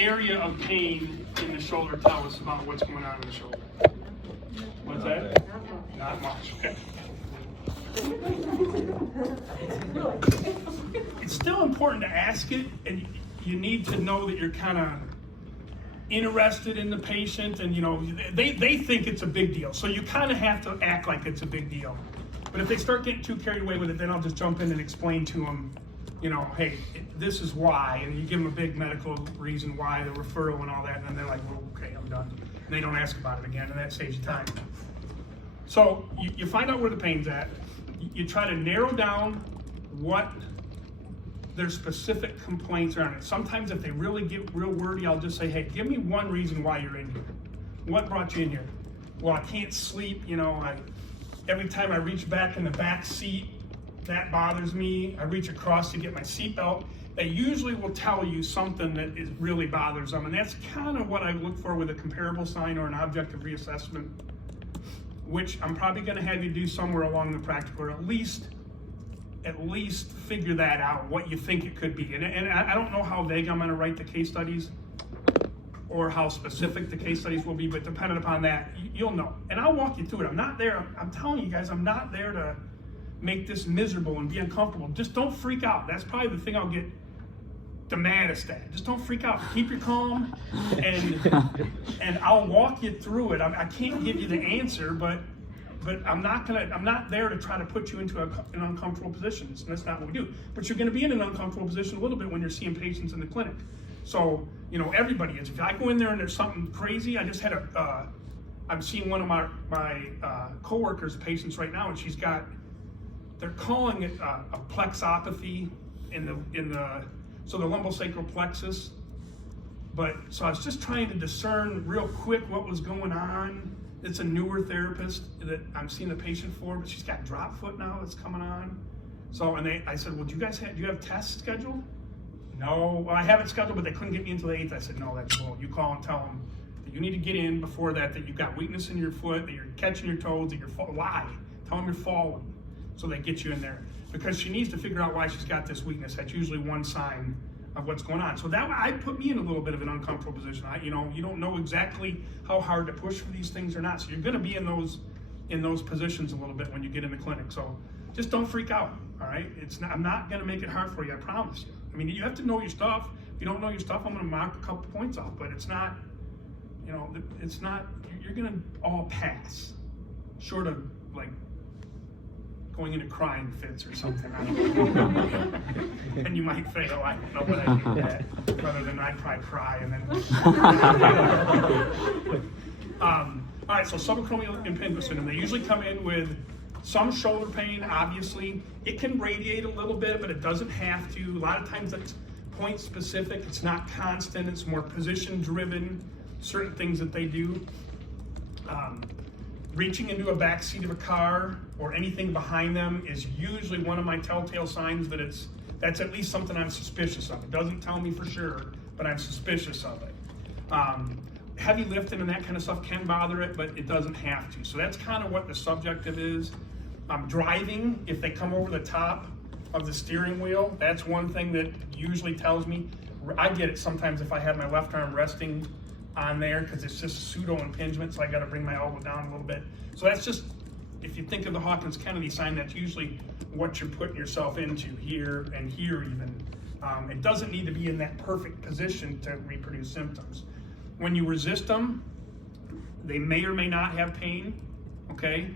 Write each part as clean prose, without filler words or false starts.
area of pain in the shoulder tell us about what's going on in the shoulder? What's that? Not much. Okay. It's still important to ask it, and you need to know that you're kind of interested in the patient, and they think it's a big deal, so you kind of have to act like it's a big deal. But if they start getting too carried away with it, then I'll just jump in and explain to them, hey, this is why, and you give them a big medical reason why, the referral and all that, and then they're like, well, okay, I'm done. And they don't ask about it again, and that saves you time. So you find out where the pain's at. You try to narrow down what their specific complaints are on it. Sometimes if they really get real wordy, I'll just say, hey, give me one reason why you're in here. What brought you in here? Well, I can't sleep, every time I reach back in the back seat, that bothers me. I reach across to get my seatbelt. They usually will tell you something that really bothers them, and that's kind of what I look for with a comparable sign or an objective reassessment, which I'm probably going to have you do somewhere along the practical, or at least figure that out, what you think it could be. And I don't know how vague I'm going to write the case studies or how specific the case studies will be, but depending upon that, you'll know. And I'll walk you through it. I'm not there, I'm telling you guys, I'm not there to make this miserable and be uncomfortable. Just don't freak out. That's probably the thing I'll get the maddest at. Just don't freak out. Keep your calm, and I'll walk you through it. I can't give you the answer, but I'm not there to try to put you into an uncomfortable position. And that's not what we do. But you're going to be in an uncomfortable position a little bit when you're seeing patients in the clinic. So, everybody is. If I go in there and there's something crazy, I just had I'm seeing one of my coworkers' patients right now, and they're calling it a plexopathy so the lumbosacral plexus. So I was just trying to discern real quick what was going on. It's a newer therapist that I'm seeing the patient for, but she's got drop foot now that's coming on. So, I said, well, do you have tests scheduled? No, well, I have it scheduled, but they couldn't get me until the 8th. I said, no, that's bull. You call and tell them that you need to get in before that you've got weakness in your foot, that you're catching your toes, that you're lie. Tell them you're falling, so they get you in there. Because she needs to figure out why she's got this weakness. That's usually one sign of what's going on. So that put me in a little bit of an uncomfortable position. You don't know exactly how hard to push for these things or not. So you're going to be in those positions a little bit when you get in the clinic. So just don't freak out. All right, I'm not going to make it hard for you. I promise you. I mean, you have to know your stuff. If you don't know your stuff, I'm going to mark a couple points off. But it's not. It's not. You're going to all pass, short of like going into crying fits or something. I don't know. And you might fail. I don't know what I do that. Rather than I'd probably cry and then. All right, so subacromial impingement syndrome. They usually come in with some shoulder pain. Obviously, it can radiate a little bit, but it doesn't have to. A lot of times it's point specific. It's not constant. It's more position driven. Certain things that they do. Reaching into a back seat of a car or anything behind them is usually one of my telltale signs that that's at least something I'm suspicious of. It doesn't tell me for sure, but I'm suspicious of it. Heavy lifting and that kind of stuff can bother it, but it doesn't have to. So that's kind of what the subjective is. Driving, if they come over the top of the steering wheel, that's one thing that usually tells me. I get it sometimes if I have my left arm resting on there because it's just pseudo impingement, so I got to bring my elbow down a little bit. So that's just, if you think of the Hawkins-Kennedy sign, that's usually what you're putting yourself into here and here even. It doesn't need to be in that perfect position to reproduce symptoms. When you resist them, they may or may not have pain, okay?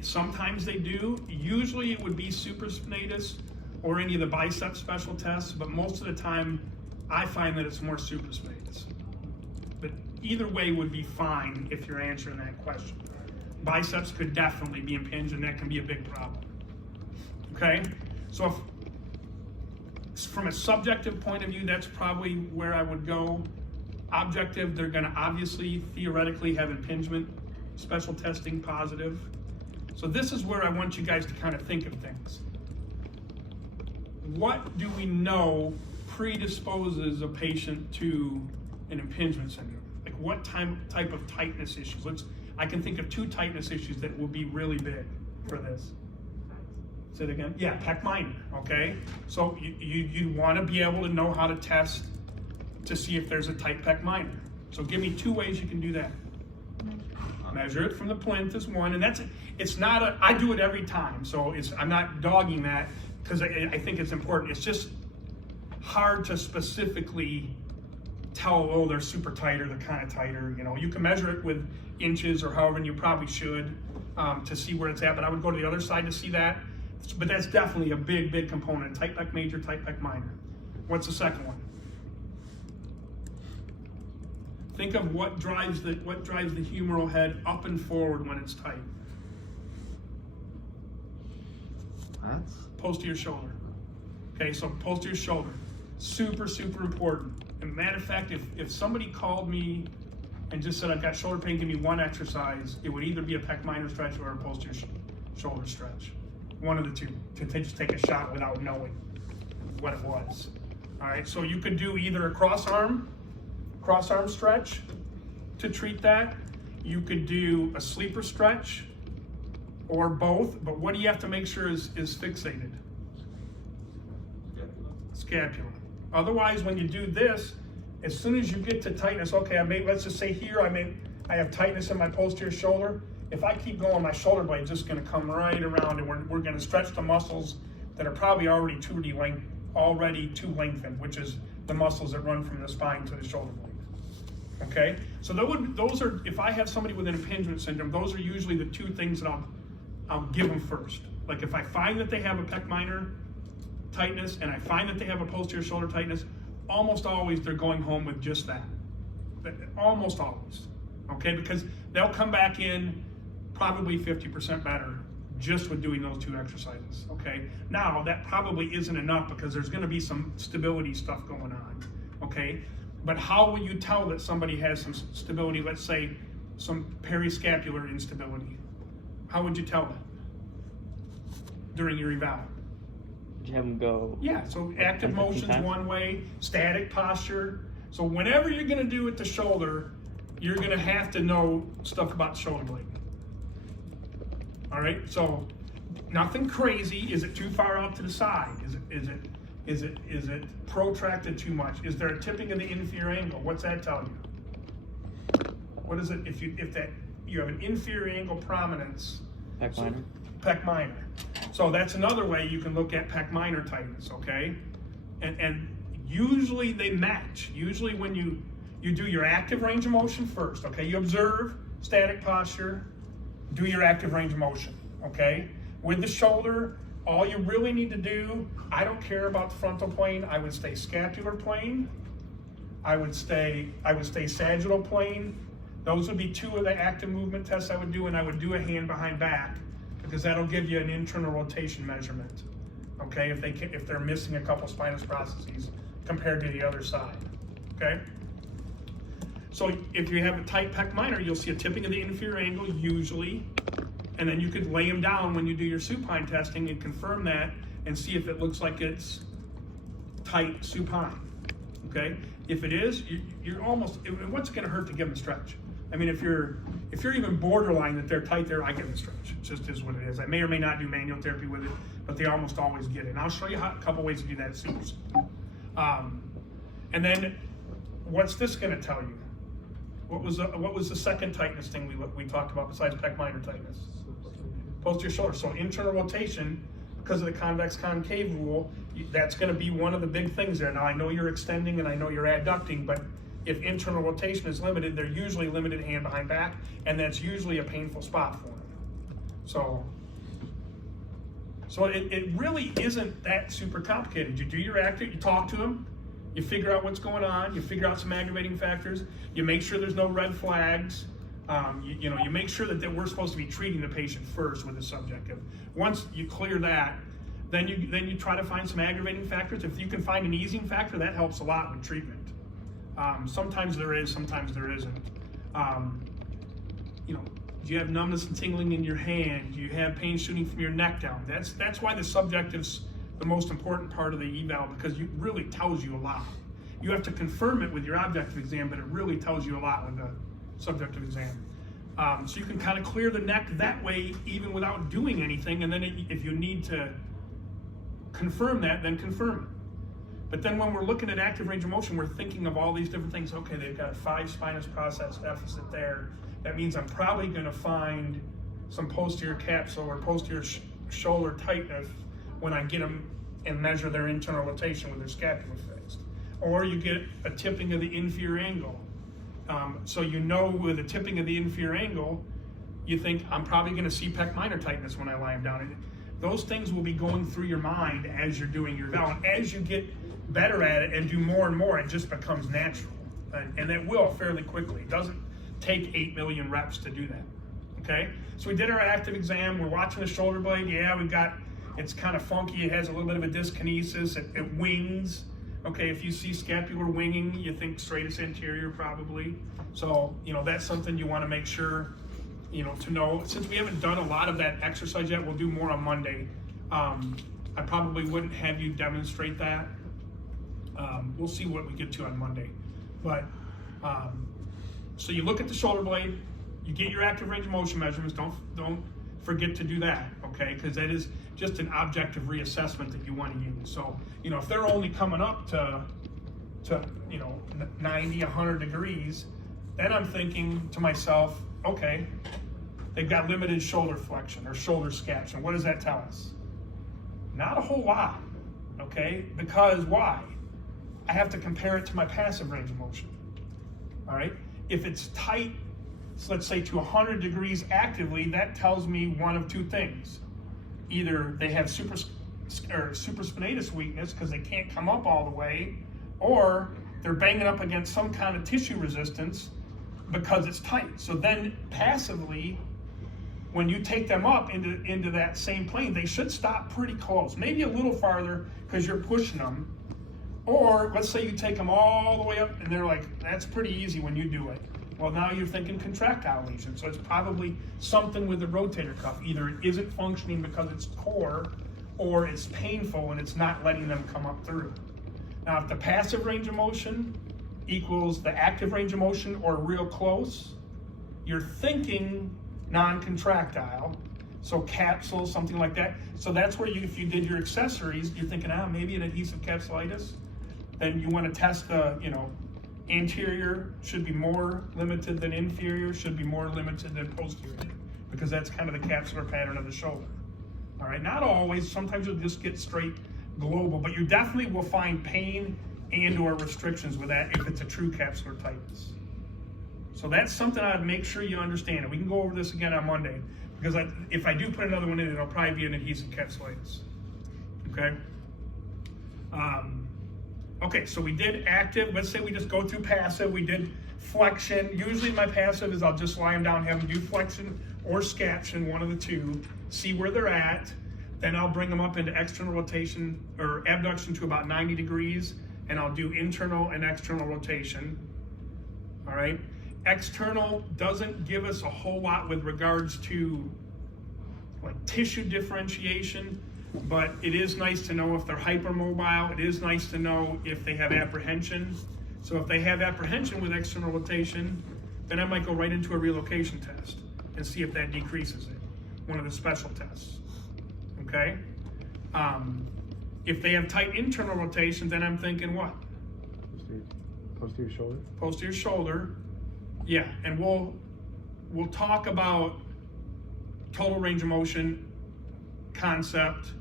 Sometimes they do. Usually it would be supraspinatus or any of the bicep special tests, but most of the time I find that it's more supraspinatus. But either way would be fine if you're answering that question. Biceps could definitely be impinged, and that can be a big problem. Okay? So from a subjective point of view, that's probably where I would go. Objective, they're going to obviously, theoretically have impingement, special testing positive. So this is where I want you guys to kind of think of things. What do we know predisposes a patient to an impingement syndrome? Like what type of tightness issues? I can think of 2 tightness issues that will be really big for this. Say it again. Yeah, pec minor, okay? So you'd want to be able to know how to test to see if there's a tight pec minor. So give me 2 ways you can do that. Measure it from the plinth is one, and it's not I do it every time, so I'm not dogging that because I think it's important. It's just hard to specifically tell, oh, they're super tight or they're kind of tighter. You know, you can measure it with inches or however, and you probably should to see where it's at, but I would go to the other side to see that. But that's definitely a big component. Tight pec major, tight pec minor. What's the second one? Think of what drives the humeral head up and forward when it's tight. That's Posterior shoulder. Okay, so posterior shoulder, super important. And matter of fact, if somebody called me and just said, I've got shoulder pain, give me one exercise, it would either be a pec minor stretch or a posterior shoulder stretch. One of the two, to just take a shot without knowing what it was. All right, so you could do either a cross arm stretch to treat that. You could do a sleeper stretch or both, but what do you have to make sure is fixated? Scapula. Otherwise, when you do this, as soon as you get to tightness, okay, let's just say here I have tightness in my posterior shoulder. If I keep going, my shoulder blade is just going to come right around, and we're going to stretch the muscles that are probably already too lengthened, which is the muscles that run from the spine to the shoulder blade. Okay, so those are, if I have somebody with an impingement syndrome, those are usually the 2 things that I'll give them first. Like if I find that they have a pec minor tightness and I find that they have a posterior shoulder tightness, almost always they're going home with just that. Almost always. Okay, because they'll come back in probably 50% better just with doing those 2 exercises. Okay, now that probably isn't enough because there's going to be some stability stuff going on. Okay, but how will you tell that somebody has some stability, let's say some periscapular instability? How would you tell that during your eval? Did you have them go? Yeah, so active motion's one way, static posture. So whenever you're going to do it to shoulder, you're going to have to know stuff about the shoulder blade. All right, so nothing crazy. Is it too far out to the side? Is it protracted too much? Is there a tipping of the inferior angle? What's that tell you? What is it if you have an inferior angle prominence? Pec minor. Pec minor. So that's another way you can look at pec minor tightness, okay? And usually they match. Usually when you do your active range of motion first, okay? You observe static posture, do your active range of motion, okay? With the shoulder, all you really need to do, I don't care about the frontal plane, I would stay scapular plane, I would stay sagittal plane. Those would be 2 of the active movement tests I would do, and I would do a hand behind back because that'll give you an internal rotation measurement, okay, if they're missing a couple spinous processes compared to the other side, okay? So if you have a tight pec minor, you'll see a tipping of the inferior angle usually, and then you could lay them down when you do your supine testing and confirm that and see if it looks like it's tight supine, okay? If it is, you're almost, what's it gonna hurt to give them a stretch? I mean, if you're even borderline that they're tight there, I give them a stretch. It just is what it is. I may or may not do manual therapy with it, but they almost always get it. And I'll show you a couple ways to do that soon. And then, what's this gonna tell you? What was the second tightness thing we talked about besides pec minor tightness? Posterior shoulder. So internal rotation, because of the convex-concave rule, that's going to be one of the big things there. Now I know you're extending and I know you're adducting, but if internal rotation is limited, they're usually limited hand behind back, and that's usually a painful spot for them. So it really isn't that super complicated. You do your active, you talk to them, you figure out what's going on, you figure out some aggravating factors, you make sure there's no red flags, you make sure that we're supposed to be treating the patient first with the subjective. Once you clear that, then you try to find some aggravating factors. If you can find an easing factor, that helps a lot with treatment. Sometimes there is, sometimes there isn't. Do you have numbness and tingling in your hand? Do you have pain shooting from your neck down? That's why the subjective's the most important part of the eval, because it really tells you a lot. You have to confirm it with your objective exam, but it really tells you a lot with the subjective exam. So you can kind of clear the neck that way, even without doing anything, and then if you need to confirm that, then confirm it. But then when we're looking at active range of motion, we're thinking of all these different things. Okay, they've got a 5 spinous process deficit there. That means I'm probably going to find some posterior capsule or posterior shoulder tightness when I get them and measure their internal rotation with their scapula fixed. Or you get a tipping of the inferior angle. So you know with a tipping of the inferior angle, you think I'm probably going to see pec minor tightness when I lie them down. Those things will be going through your mind as you're doing your eval. And as you get better at it and do more and more, it just becomes natural. And it will fairly quickly. It doesn't take 8 million reps to do that. Okay? So we did our active exam. We're watching the shoulder blade. Yeah, it's kind of funky. It has a little bit of a dyskinesis. It wings. Okay, if you see scapular winging, you think stratus anterior probably. So, that's something you want to make sure, to know. Since we haven't done a lot of that exercise yet, we'll do more on Monday. I probably wouldn't have you demonstrate that. We'll see what we get to on Monday. But, so you look at the shoulder blade, you get your active range of motion measurements. Don't forget to do that, okay? Because that is just an objective reassessment that you want to use. So, if they're only coming up to 90, 100 degrees, then I'm thinking to myself, okay, they've got limited shoulder flexion or shoulder scaption. What does that tell us? Not a whole lot, okay? Because why? I have to compare it to my passive range of motion, all right? If it's tight, so let's say to 100 degrees actively, that tells me one of two things. Either they have supraspinatus weakness because they can't come up all the way, or they're banging up against some kind of tissue resistance because it's tight. So then passively, when you take them up into that same plane, they should stop pretty close, maybe a little farther because you're pushing them. Or let's say you take them all the way up and they're like, that's pretty easy when you do it. Well, now you're thinking contractile lesion. So it's probably something with the rotator cuff. Either it isn't functioning because it's core, or it's painful and it's not letting them come up through. Now, if the passive range of motion equals the active range of motion or real close, you're thinking non-contractile. So capsule, something like that. So that's where if you did your accessories, you're thinking, maybe an adhesive capsulitis. Then you want to test the, anterior should be more limited than inferior, should be more limited than posterior, because that's kind of the capsular pattern of the shoulder. All right, not always. Sometimes you'll just get straight global, but you definitely will find pain and/or restrictions with that if it's a true capsular tightness. So that's something I'd make sure you understand. And we can go over this again on Monday, because if I do put another one in, it'll probably be an adhesive capsulitis. Okay. Okay, so we did active. Let's say we just go through passive. We did flexion. Usually my passive is I'll just lie them down, have them do flexion or scaption, one of the two, see where they're at. Then I'll bring them up into external rotation or abduction to about 90 degrees, and I'll do internal and external rotation. All right. External doesn't give us a whole lot with regards to like tissue differentiation. But it is nice to know if they're hypermobile. It is nice to know if they have apprehension. So if they have apprehension with external rotation, then I might go right into a relocation test and see if that decreases it, one of the special tests, okay? If they have tight internal rotation, then I'm thinking what? Posterior shoulder? Posterior shoulder, yeah. And we'll talk about total range of motion concept.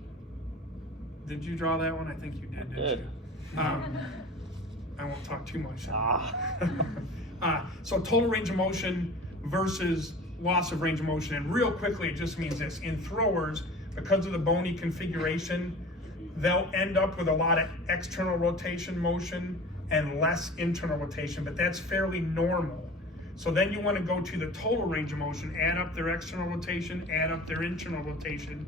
Did you draw that one? I think you did, didn't you? I won't talk too much. So total range of motion versus loss of range of motion. And real quickly, it just means this. In throwers, because of the bony configuration, they'll end up with a lot of external rotation motion and less internal rotation, but that's fairly normal. So then you want to go to the total range of motion, add up their external rotation, add up their internal rotation.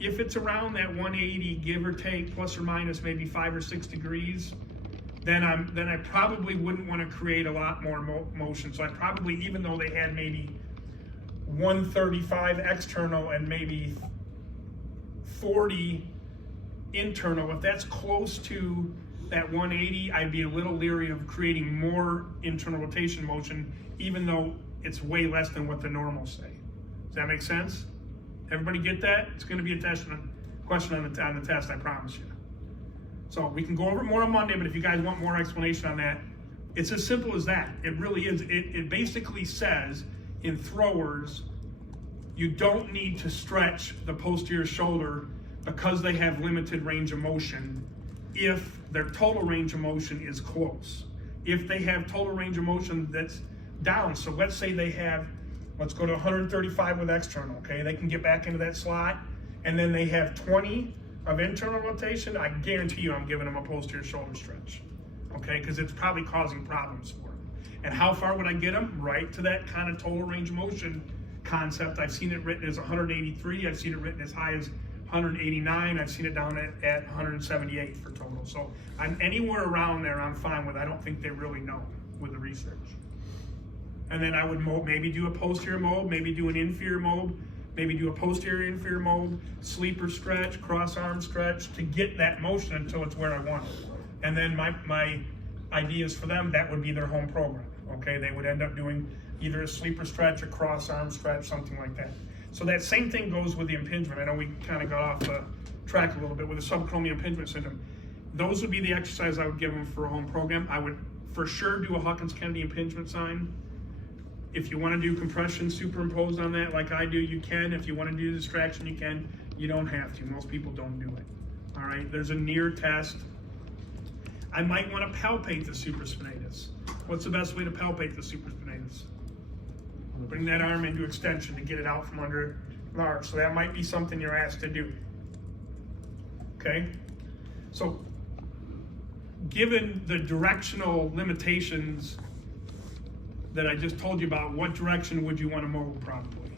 If it's around that 180, give or take, plus or minus maybe 5 or 6 degrees, then I probably wouldn't want to create a lot more motion. So I probably, even though they had maybe 135 external and maybe 40 internal, if that's close to that 180, I'd be a little leery of creating more internal rotation motion, even though it's way less than what the normals say. Does that make sense? Everybody get that? It's going to be a question on the test, I promise you. So we can go over it more on Monday, but if you guys want more explanation on that, it's as simple as that. It really is. It basically says in throwers, you don't need to stretch the posterior shoulder because they have limited range of motion if their total range of motion is close. If they have total range of motion that's down, so let's say they have, let's go to 135 with external, okay? They can get back into that slot, and then they have 20 of internal rotation, I guarantee you I'm giving them a posterior shoulder stretch, okay? Because it's probably causing problems for them. And how far would I get them? Right to that kind of total range of motion concept. I've seen it written as 183, I've seen it written as high as 189, I've seen it down at 178 for total. So I'm anywhere around there I'm fine with. I don't think they really know with the research. And then I would maybe do a posterior mold, maybe do an inferior mold, maybe do a posterior inferior mold, sleeper stretch, cross arm stretch to get that motion until it's where I want it. And then my ideas for them, that would be their home program. Okay, they would end up doing either a sleeper stretch, a cross arm stretch, something like that. So that same thing goes with the impingement. I know we kind of got off the track a little bit with the subacromial impingement syndrome. Those would be the exercises I would give them for a home program. I would for sure do a Hawkins-Kennedy impingement sign. If you want to do compression superimposed on that like I do, you can. If you want to do distraction, you can. You don't have to. Most people don't do it. All right, there's a near test. I might want to palpate the supraspinatus. What's the best way to palpate the supraspinatus? Bring that arm into extension to get it out from under the arm. So that might be something you're asked to do. Okay? So, given the directional limitations that I just told you about, what direction would you want to mold probably?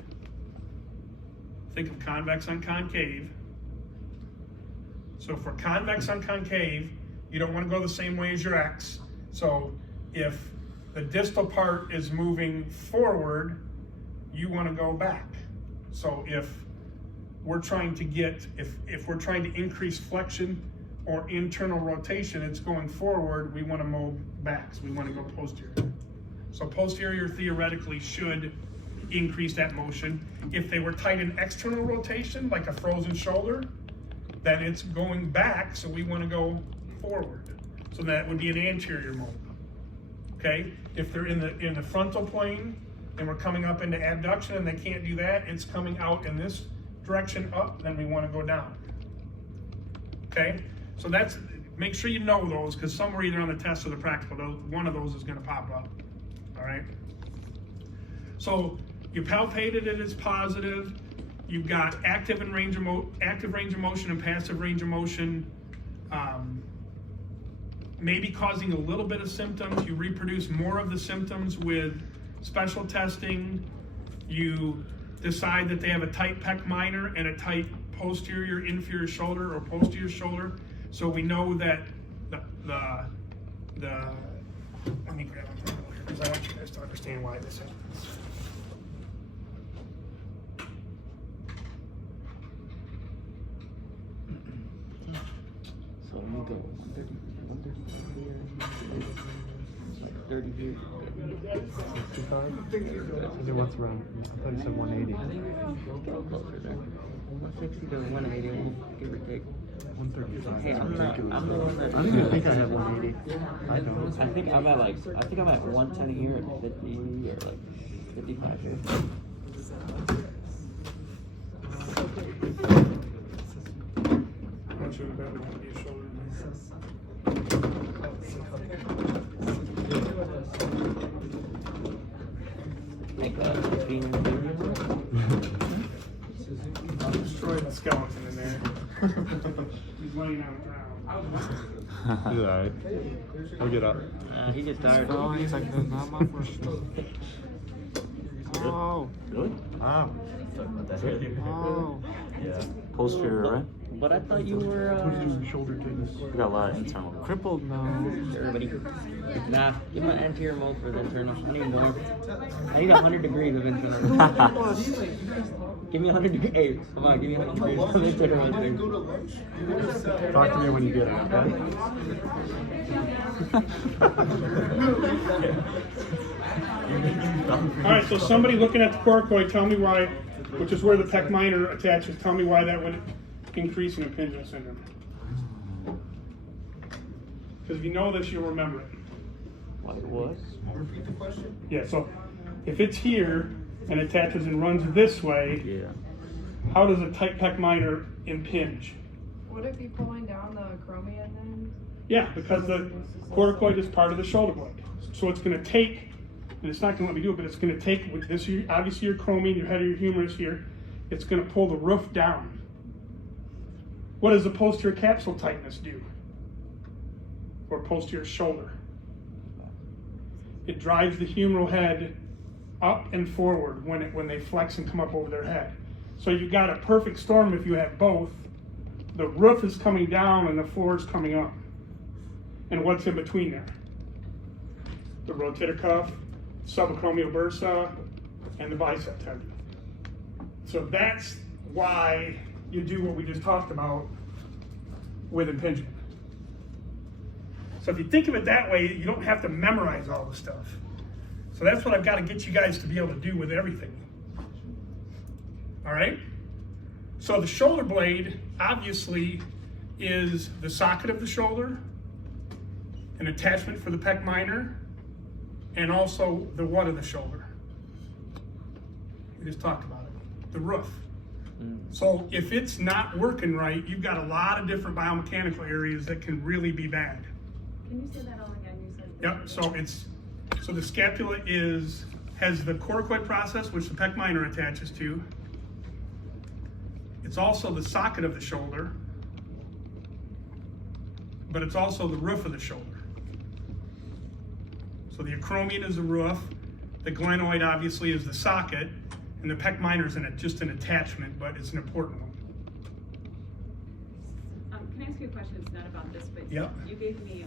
Think of convex on concave. So for convex on concave, you don't want to go the same way as your X. So if the distal part is moving forward, you want to go back. So if we're trying to get, if we're trying to increase flexion or internal rotation, it's going forward, we want to mold back. So we want to go posterior. So posterior theoretically should increase that motion. If they were tight in external rotation, like a frozen shoulder, then it's going back, so we want to go forward. So that would be an anterior mold. Okay? If they're in the frontal plane and we're coming up into abduction and they can't do that, it's coming out in this direction up, then we want to go down. Okay? So that's, make sure you know those, because some are either on the test or the practical. One of those is going to pop up. All right? So you palpated it as positive. You've got active range of motion and passive range of motion. Maybe causing a little bit of symptoms. You reproduce more of the symptoms with special testing. You decide that they have a tight pec minor and a tight posterior inferior shoulder or posterior shoulder. So we know that the let me grab them here because I want you guys to understand why this happens. So let me go 130 here. It's like 30 here. 65? Says he wants around, I thought he said 180. Go closer there. 160 to 180, give or take. 135. Hey, I'm the one that. I don't even think I have 180. I don't. I think I'm at 110 here at 50 or like 55 here. I want you to grab your shoulder. Like I'll destroy the skeleton in there. He's laying on the ground. He's alright. He'll get up. he gets tired. Oh, he's like, that's not my first. Oh, Really? Wow. oh. Yeah. Posterior, right? But I thought you were. Push your shoulder to this. We got a lot of internal. Crippled now. Everybody. Nah, give me an anterior mold for the internal. I need more. I need 100 degrees of internal. Give me 100 degrees. Hey, come on, give me 100 degrees of internal. Talk to me when you get it, okay? All right, so somebody looking at the coracoid, tell me why, which is where the pec minor attaches, tell me why that would increase in impingement syndrome. Because if you know this, you'll remember it. What? Repeat the question. Yeah, so if it's here and attaches and runs this way, Yeah. how does a tight pec minor impinge? Would it be pulling down the acromion then? Yeah, because the coracoid is part of the shoulder blade. So it's going to take, and it's not going to let me do it, but it's going to take with this, obviously your acromion, your head of your humerus here, it's going to pull the roof down. What does the posterior capsule tightness do? Or posterior shoulder? It drives the humeral head up and forward when they flex and come up over their head. So you've got a perfect storm if you have both. The roof is coming down and the floor is coming up. And what's in between there? The rotator cuff, subacromial bursa, and the bicep tendon. So that's why you do what we just talked about with impingement. So if you think of it that way, you don't have to memorize all the stuff. So that's what I've got to get you guys to be able to do with everything. All right? So the shoulder blade, obviously, is the socket of the shoulder, an attachment for the pec minor, and also the what of the shoulder. We just talked about it, the roof. So if it's not working right, you've got a lot of different biomechanical areas that can really be bad. Can you say that all again? You said. Yep. So the scapula has the coracoid process, which the pec minor attaches to. It's also the socket of the shoulder, but it's also the roof of the shoulder. So the acromion is the roof, the glenoid obviously is the socket, and the pec minor is just an attachment, but it's an important one. Can I ask you a question? It's not about this, but Yep. you gave me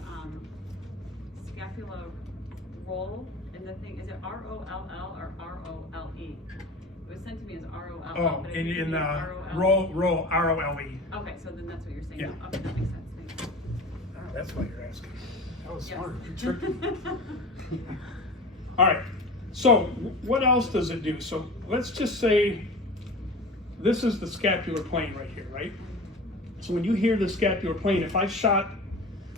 scapula roll, and the thing, is it R-O-L-L or R-O-L-E? It was sent to me as R-O-L-L. Oh, but it in came to me as roll, R-O-L-E. Okay, so then that's what you're saying. Yeah. now. Okay, that makes sense. Thank you. Oh, that's why you're asking. That was Yes. smart. You tricked me. All right. So what else does it do? So let's just say this is the scapular plane right here, right? So when you hear the scapular plane, if I shot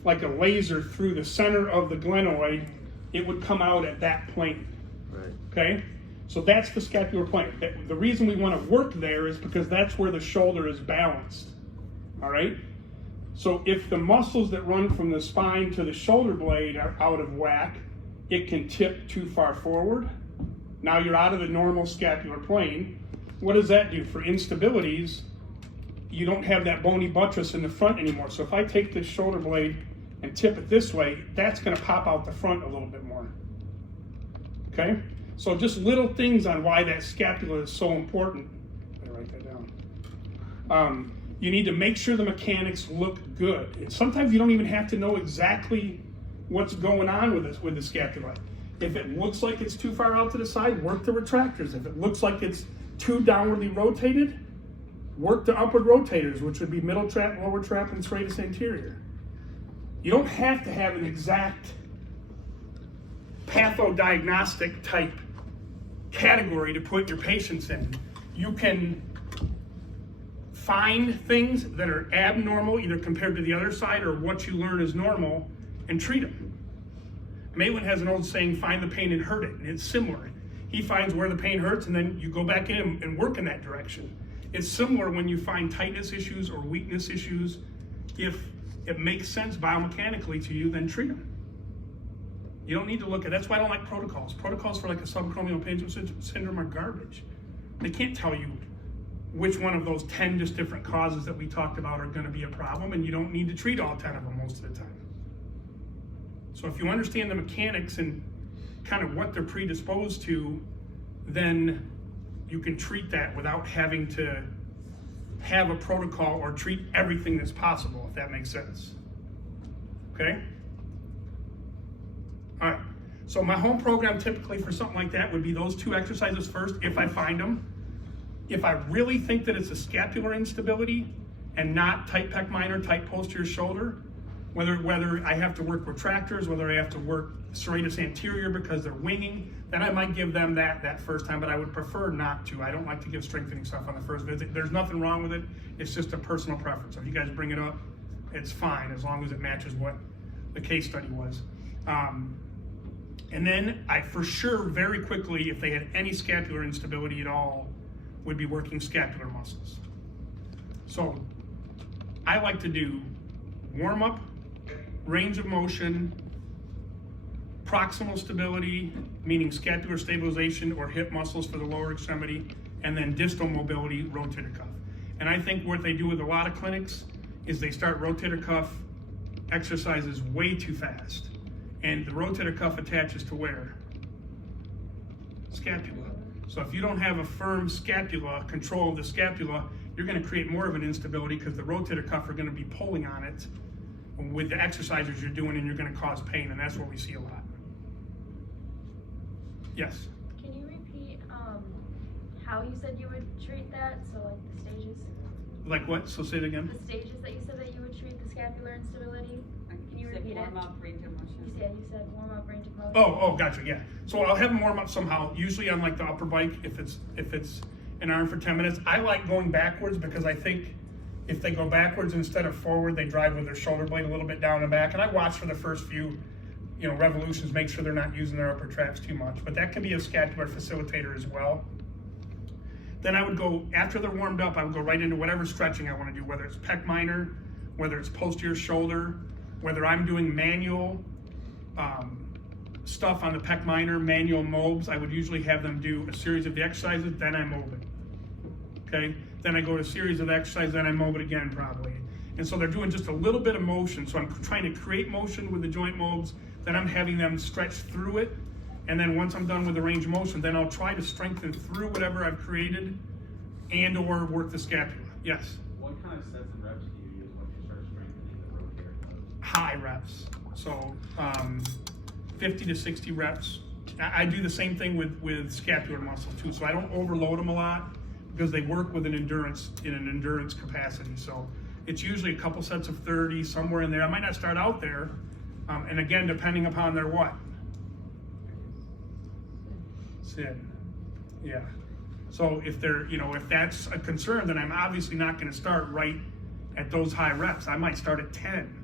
like a laser through the center of the glenoid, it would come out at that plane. Right. Okay? So that's the scapular plane. The reason we want to work there is because that's where the shoulder is balanced. All right? So if the muscles that run from the spine to the shoulder blade are out of whack, it can tip too far forward. Now you're out of the normal scapular plane. What does that do? For instabilities, you don't have that bony buttress in the front anymore. So if I take this shoulder blade and tip it this way, that's going to pop out the front a little bit more. Okay? So just little things on why that scapula is so important. I'm gonna write that down. You need to make sure the mechanics look good. And sometimes you don't even have to know exactly what's going on with the scapula. If it looks like it's too far out to the side, work the retractors. If it looks like it's too downwardly rotated, work the upward rotators, which would be middle trap, lower trap, and serratus anterior. You don't have to have an exact pathodiagnostic type category to put your patients in. You can find things that are abnormal, either compared to the other side or what you learn is normal, and treat them. Maitland has an old saying, find the pain and hurt it, and it's similar. He finds where the pain hurts, and then you go back in and work in that direction. It's similar when you find tightness issues or weakness issues. If it makes sense biomechanically to you, then treat them. You don't need to look at, that's why I don't like protocols. Protocols for like a subacromial impingement syndrome are garbage. They can't tell you which one of those 10 just different causes that we talked about are going to be a problem, and you don't need to treat all 10 of them most of the time. So if you understand the mechanics and kind of what they're predisposed to, then you can treat that without having to have a protocol or treat everything that's possible, if that makes sense. Okay? All right. So my home program typically for something like that would be those two exercises first, if I find them. If I really think that it's a scapular instability and not tight pec minor, tight posterior shoulder, whether I have to work retractors, whether I have to work serratus anterior because they're winging, then I might give them that first time, but I would prefer not to. I don't like to give strengthening stuff on the first visit. There's nothing wrong with it. It's just a personal preference. If you guys bring it up, it's fine as long as it matches what the case study was. And then I, for sure, very quickly, if they had any scapular instability at all, would be working scapular muscles. So I like to do warm up, range of motion, proximal stability, meaning scapular stabilization or hip muscles for the lower extremity, and then distal mobility, rotator cuff. And I think what they do with a lot of clinics is they start rotator cuff exercises way too fast. And the rotator cuff attaches to where? Scapula. So if you don't have a firm scapula, control of the scapula, you're going to create more of an instability because the rotator cuff are going to be pulling on it with the exercises you're doing, and you're going to cause pain, and that's what we see a lot. Yes? Can you repeat how you said you would treat that? So like the stages? Like what? So say it again. The stages that you said that you would treat the scapular instability? Can you repeat it? Warm up, range of motion. You said warm up, range of motion. Oh, gotcha, yeah. So I'll have them warm up somehow, usually on like the upper bike, if it's an arm for 10 minutes. I like going backwards because I think if they go backwards instead of forward, they drive with their shoulder blade a little bit down and back. And I watch for the first few, revolutions, make sure they're not using their upper traps too much. But that can be a scapular facilitator as well. Then I would go, after they're warmed up, I would go right into whatever stretching I want to do, whether it's pec minor, whether it's posterior shoulder, whether I'm doing manual stuff on the pec minor, manual mobs. I would usually have them do a series of the exercises, then I mob it. Okay? Then I go to a series of exercises, then I mob it again probably. And so they're doing just a little bit of motion. So I'm trying to create motion with the joint mobs, then I'm having them stretch through it. And then once I'm done with the range of motion, then I'll try to strengthen through whatever I've created and or work the scapula. Yes? What kind of sets and reps do you use when you start strengthening the rotator cuff? High reps. So 50 to 60 reps. I do the same thing with scapular muscles too. So I don't overload them a lot because they work with an endurance capacity. So it's usually a couple sets of 30, somewhere in there. I might not start out there. And again, depending upon their what? Sit. Yeah. So if they're, if that's a concern, then I'm obviously not going to start right at those high reps. I might start at 10.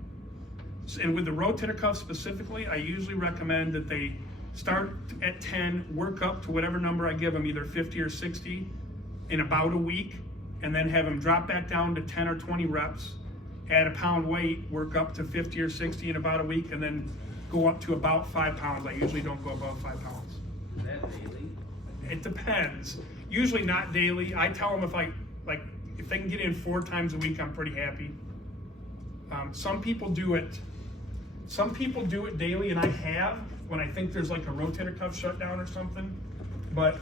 And with the rotator cuff specifically, I usually recommend that they start at 10, work up to whatever number I give them, either 50 or 60, in about a week, and then have them drop back down to 10 or 20 reps, add a pound weight, work up to 50 or 60 in about a week, and then go up to about 5 pounds. I usually don't go above 5 pounds. Is that daily? It depends. Usually not daily. I tell them if they can get in 4 times a week, I'm pretty happy. Some people do it daily, and I have when I think there's like a rotator cuff shutdown or something. But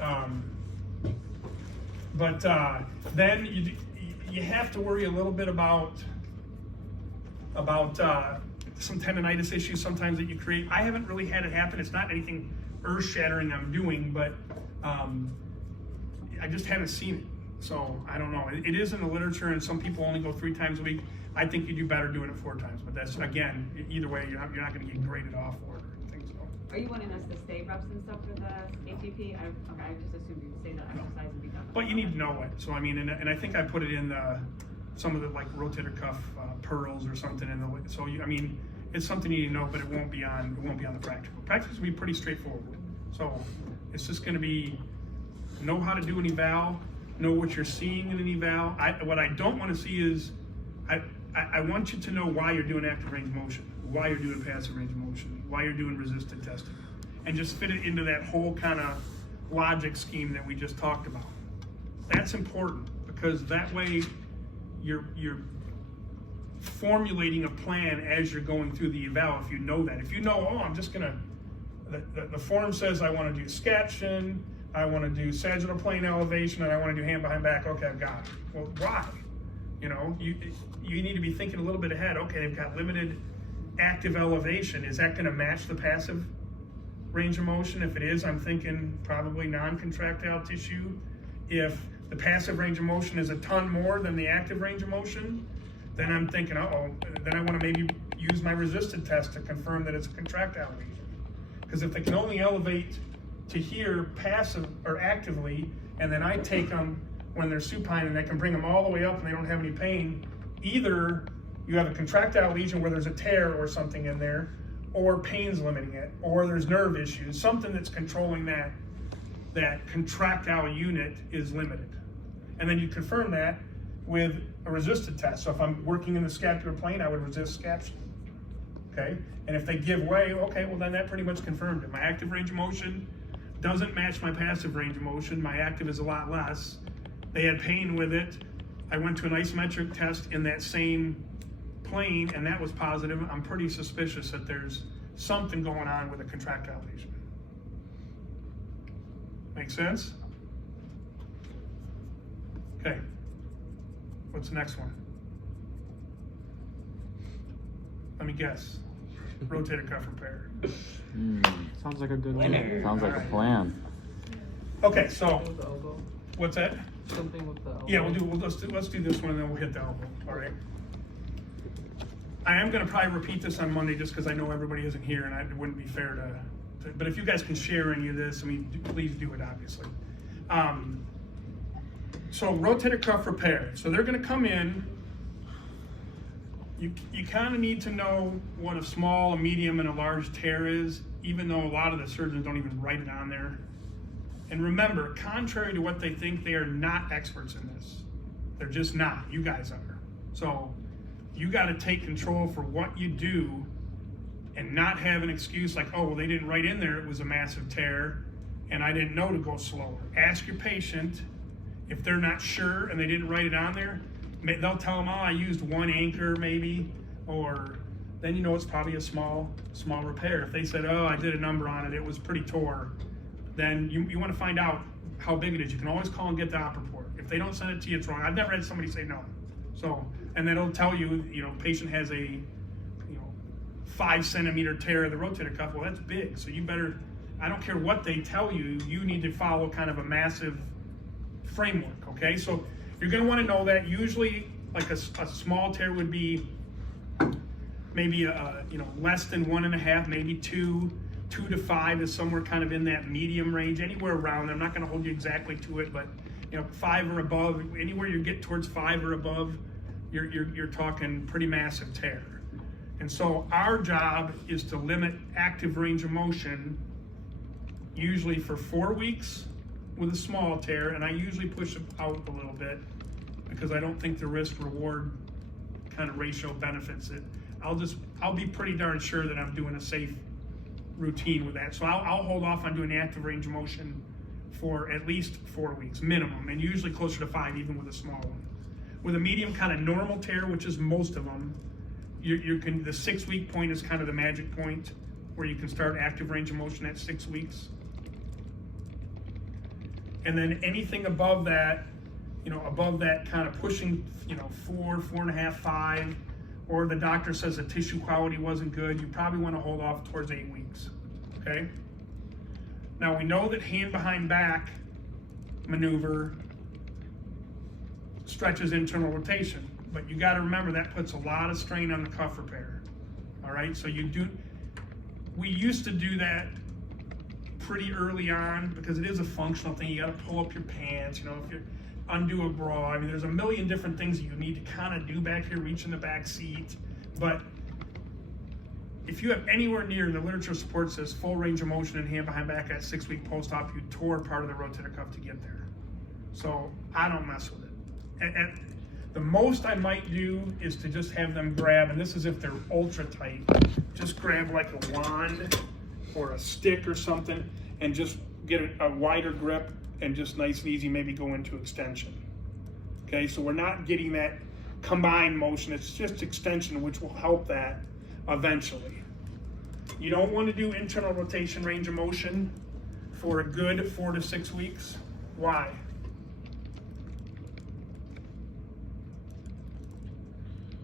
then you have to worry a little bit about some tendonitis issues sometimes that you create. I haven't really had it happen. It's not anything earth-shattering I'm doing, but I just haven't seen it. So I don't know. It is in the literature, and some people only go 3 times a week. I think you do better doing it 4 times, but that's, again, either way, you're not going to get graded off for it or things. So. Are you wanting us to stay reps and stuff for the ATP? I just assumed you'd say that exercise and be done. But you need to know it. So I mean, and I think I put it in some of the like rotator cuff pearls or something in the. So I mean, it's something you need to know, but it won't be on the practical. Practice will be pretty straightforward. So it's just going to be know how to do an eval, know what you're seeing in an eval. What I don't want to see is I want you to know why you're doing active range of motion, why you're doing passive range of motion, why you're doing resisted testing, and just fit it into that whole kind of logic scheme that we just talked about. That's important because that way you're formulating a plan as you're going through the eval. If you know that, if you know, I'm just gonna, the form says I want to do Scapular, I want to do sagittal plane elevation, and I want to do hand behind back. Okay, I've got it. Well, why? You need to be thinking a little bit ahead. Okay, they've got limited active elevation. Is that going to match the passive range of motion? If it is, I'm thinking probably non-contractile tissue. If the passive range of motion is a ton more than the active range of motion, then I'm thinking, then I want to maybe use my resisted test to confirm that it's a contractile region. Because if they can only elevate to here passive or actively, and then I take them when they're supine and I can bring them all the way up and they don't have any pain, either You have a contractile lesion where there's a tear or something in there, or pain's limiting it, or there's nerve issues, something that's controlling that contractile unit is limited. And then you confirm that with a resisted test. So if I'm working in the scapular plane, I would resist scapula. Okay? And if they give way, okay, well then that pretty much confirmed it. My active range of motion doesn't match my passive range of motion. My active is a lot less. They had pain with it. I went to an isometric test in that same plane, and that was positive. I'm pretty suspicious that there's something going on with a contractile lesion. Make sense? Okay. What's the next one? Let me guess. Rotator cuff repair. Sounds like a good one. Winner. Sounds like a plan. Okay, so With the elbow. what's that? Something with the elbow. Yeah, let's do this one and then we'll hit the elbow. All right. I am going to probably repeat this on Monday just because I know everybody isn't here and it wouldn't be fair to. But if you guys can share any of this, I mean, please do it, obviously. So rotator cuff repair. So they're going to come in. You kind of need to know what a small, a medium, and a large tear is, even though a lot of the surgeons don't even write it on there. And remember, contrary to what they think, they are not experts in this. They're just not. You guys are. So you got to take control for what you do and not have an excuse like, oh, well, they didn't write in there it was a massive tear and I didn't know to go slower. Ask your patient. If they're not sure and they didn't write it on there, they'll tell them, oh, I used one anchor maybe, or then you know it's probably a small repair. If they said, oh, I did a number on it, it was pretty tore, then you want to find out how big it is. You can always call and get the op report. If they don't send it to you, it's wrong. I've never had somebody say no. So, and then it'll tell you, patient has a 5 centimeter tear of the rotator cuff. Well, that's big. So you better, I don't care what they tell you, you need to follow kind of a massive framework, okay? So you're going to want to know that usually like a small tear would be maybe less than 1.5, maybe 2 to 5 is somewhere kind of in that medium range, anywhere around. I'm not going to hold you exactly to it, but 5 or above, anywhere you get towards 5 or above, you're talking pretty massive tear. And so our job is to limit active range of motion usually for 4 weeks with a small tear, and I usually push it out a little bit because I don't think the risk-reward kind of ratio benefits it. I'll be pretty darn sure that I'm doing a safe routine with that. So I'll hold off on doing active range of motion for at least 4 weeks minimum, and usually closer to 5 even with a small one. With a medium kind of normal tear, which is most of them, the 6 week point is kind of the magic point where you can start active range of motion at 6 weeks. And then anything above that, kind of pushing, 4, 4.5, 5, or the doctor says the tissue quality wasn't good, you probably want to hold off towards 8 weeks, okay? Now we know that hand behind back maneuver stretches internal rotation, but you got to remember that puts a lot of strain on the cuff repair, all right? So we used to do that pretty early on because it is a functional thing. You got to pull up your pants, if you undo a bra. I mean, there's a million different things that you need to kind of do back here, reach in the back seat. But if you have anywhere near, the literature support says full range of motion and hand behind back at 6 week post-op, you tore part of the rotator cuff to get there. So I don't mess with it. And the most I might do is to just have them grab, and this is if they're ultra tight, just grab like a wand or a stick or something and just get a wider grip and just nice and easy maybe go into extension. Okay, so we're not getting that combined motion, it's just extension, which will help that eventually. You don't want to do internal rotation range of motion for a good 4 to 6 weeks. Why?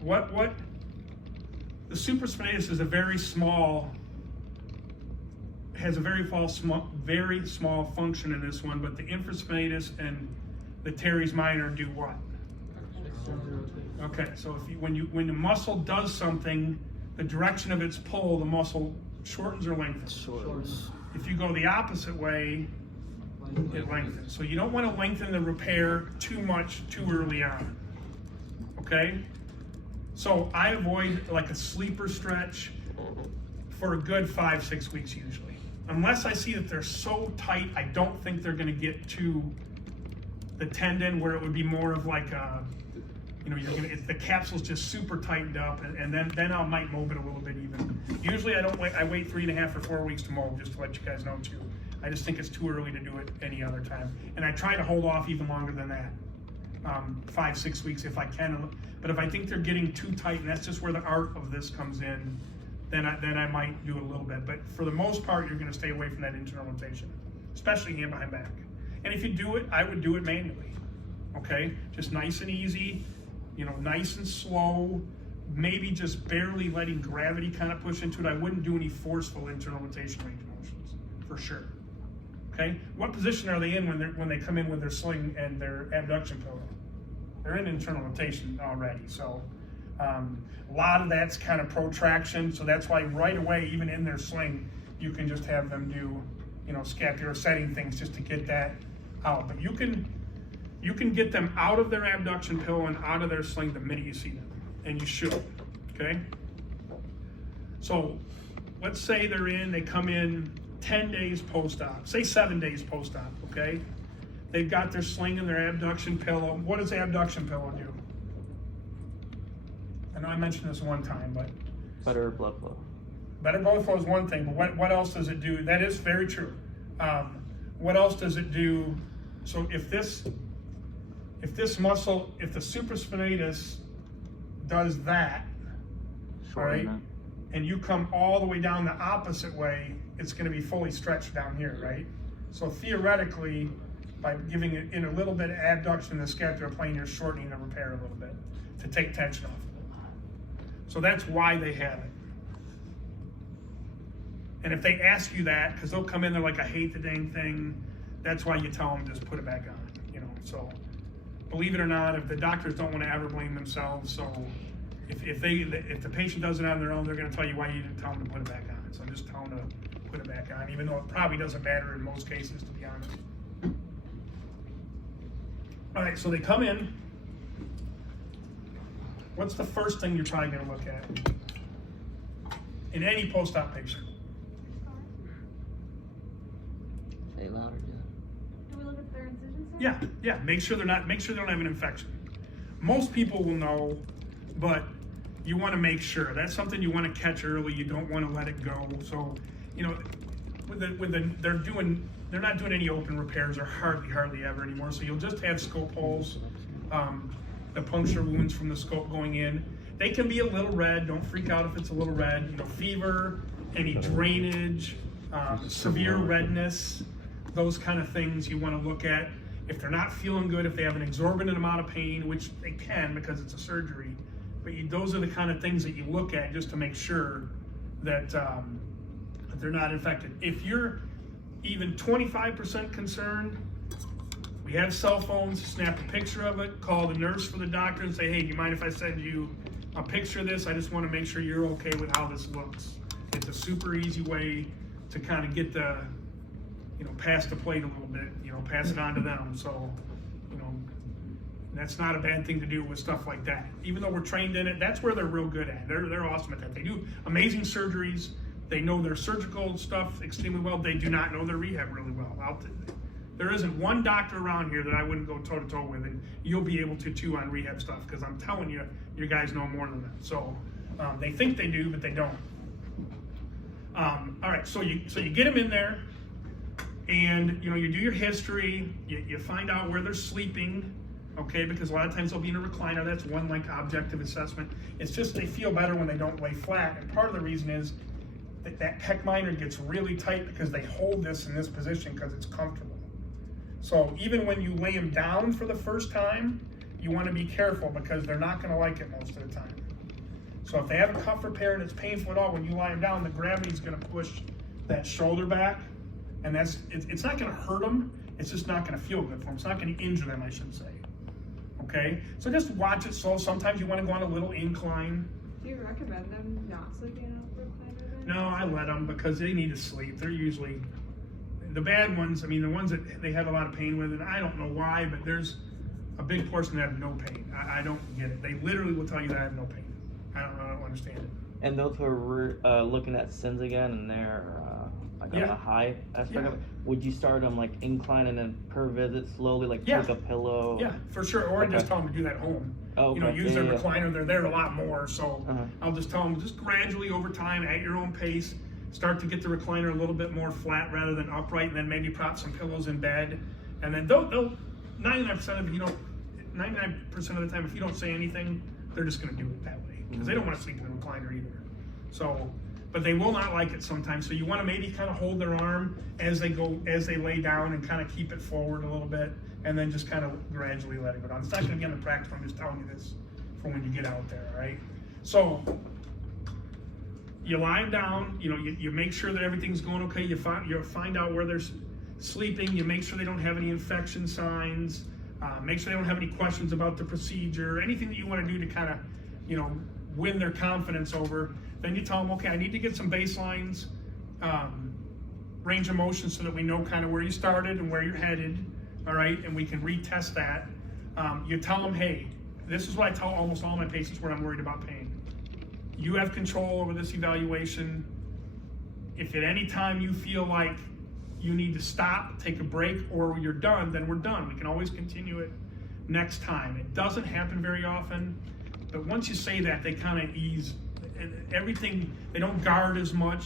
What? The supraspinatus is a very small, has a very small function in this one, but the infraspinatus and the teres minor do what? Okay, so when the muscle does something, the direction of its pull, the muscle shortens or lengthens. Shortens. If you go the opposite way, it lengthens. So you don't want to lengthen the repair too much too early on. Okay? So I avoid like a sleeper stretch for a good 5-6 weeks usually. Unless I see that they're so tight, I don't think they're gonna get to the tendon where it would be more of like a, you know, the capsule's just super tightened up, and then I might mold it a little bit even. Usually I wait 3.5 or 4 weeks to mold, just to let you guys know too. I just think it's too early to do it any other time. And I try to hold off even longer than that, 5-6 weeks if I can. But if I think they're getting too tight, and that's just where the art of this comes in, then I might do it a little bit. But for the most part, you're gonna stay away from that internal rotation, especially hand behind back. And if you do it, I would do it manually, okay? Just nice and easy, you know, nice and slow, maybe just barely letting gravity kind of push into it. I wouldn't do any forceful internal rotation range of motions, for sure, okay? What position are they in when they come in with their sling and their abduction pillow? They're in internal rotation already, so a lot of that's kind of protraction, so that's why right away, even in their sling, you can just have them do, you know, scapular setting things just to get that out. But you can get them out of their abduction pillow and out of their sling the minute you see them, and you should, okay? So let's say they come in 10 days post-op, say 7 days post-op, okay? They've got their sling and their abduction pillow. What does the abduction pillow do? I know I mentioned this one time, but Better blood flow. better blood flow is one thing, but what else does it do? That is very true. What else does it do? So if this muscle, if the supraspinatus does that, right, and you come all the way down the opposite way, it's going to be fully stretched down here, right? So theoretically, by giving it in a little bit of abduction in the scapular plane, you're shortening the repair a little bit to take tension off of it. So that's why they have it. And if they ask you that, because they'll come in there like, I hate the dang thing, that's why you tell them just put it back on, you know. So believe it or not, if the doctors don't want to ever blame themselves, so if the patient does it on their own, they're going to tell you why you didn't tell them to put it back on. So just tell them to put it back on, even though it probably doesn't matter in most cases, to be honest. All right, so they come in. What's the first thing you're probably going to look at in any post-op patient? Say louder, Do we look at their incision site? Yeah. Make sure they don't have an infection. Most people will know, but you want to make sure. That's something you want to catch early. You don't want to let it go. So, you know, they're not doing any open repairs, or hardly ever anymore. So you'll just have scope holes, the puncture wounds from the scope going in. They can be a little red. Don't freak out if it's a little red. You know, fever, any drainage, severe redness, those kind of things you want to look at. If they're not feeling good, if they have an exorbitant amount of pain, which they can because it's a surgery, but those are the kind of things that you look at just to make sure that, that they're not infected. If you're even 25% concerned, we have cell phones. Snap a picture of it, call the nurse for the doctor and say, hey, do you mind if I send you a picture of this? I just want to make sure you're okay with how this looks. It's a super easy way to kind of get the, you know, pass the plate a little bit, you know, pass it on to them. So, you know, that's not a bad thing to do with stuff like that. Even though we're trained in it, that's where they're real good at. They're awesome at that. They do amazing surgeries. They know their surgical stuff extremely well. They do not know their rehab really well. There isn't one doctor around here that I wouldn't go toe-to-toe with, and you'll be able to too on rehab stuff, because I'm telling you, you guys know more than that. So they think they do, but they don't. All right, so you get them in there, and you know, you do your history, you find out where they're sleeping, okay, because a lot of times they'll be in a recliner. That's one like objective assessment. It's just they feel better when they don't lay flat, and part of the reason is that pec minor gets really tight because they hold this in this position because it's comfortable. So even when you lay them down for the first time, you want to be careful because they're not going to like it most of the time. So if they have a cuff repair and it's painful at all, when you lie them down, the gravity is going to push that shoulder back, and it's not going to hurt them. It's just not going to feel good for them. It's not going to injure them, I should say. Okay, so just watch it slow. Sometimes you want to go on a little incline. Do you recommend them not sleeping in a recliner then? No, I let them because they need to sleep. They're usually the bad ones. I mean, the ones that they have a lot of pain with, and I don't know why, but there's a big portion that have no pain. I don't get it. They literally will tell you that I have no pain. don't understand it. And those who are looking at sins again, and they're like on Yeah. the high aspect Yeah. of it, would you start them like incline and then per visit slowly, like Yeah. take a pillow? Yeah, for sure. Or I just Okay. tell them to do that at home. Oh, You know, okay. use Yeah, their yeah. recliner. They're there a lot more. So Uh-huh. I'll just tell them just gradually over time at your own pace, start to get the recliner a little bit more flat rather than upright, and then maybe prop some pillows in bed. And then they'll 99% of 99% of the time, if you don't say anything, they're just going to do it that way because they don't want to sleep in the recliner either. So, but they will not like it sometimes. So you want to maybe kind of hold their arm as they lay down and kind of keep it forward a little bit, and then just kind of gradually let it go down. It's not going to be on the practice. I'm just telling you this for when you get out there, all right? So you lie them down. You know, you make sure that everything's going okay. You find out where they're sleeping. You make sure they don't have any infection signs. Make sure they don't have any questions about the procedure. Anything that you want to do to kind of, you know, win their confidence over. Then you tell them, okay, I need to get some baselines, range of motion, so that we know kind of where you started and where you're headed, all right, and we can retest that. You tell them, hey, this is what I tell almost all my patients when I'm worried about pain. You have control over this evaluation. If at any time you feel like you need to stop, take a break, or you're done, then we're done. We can always continue it next time. It doesn't happen very often, but once you say that, they kind of ease. Everything, they don't guard as much.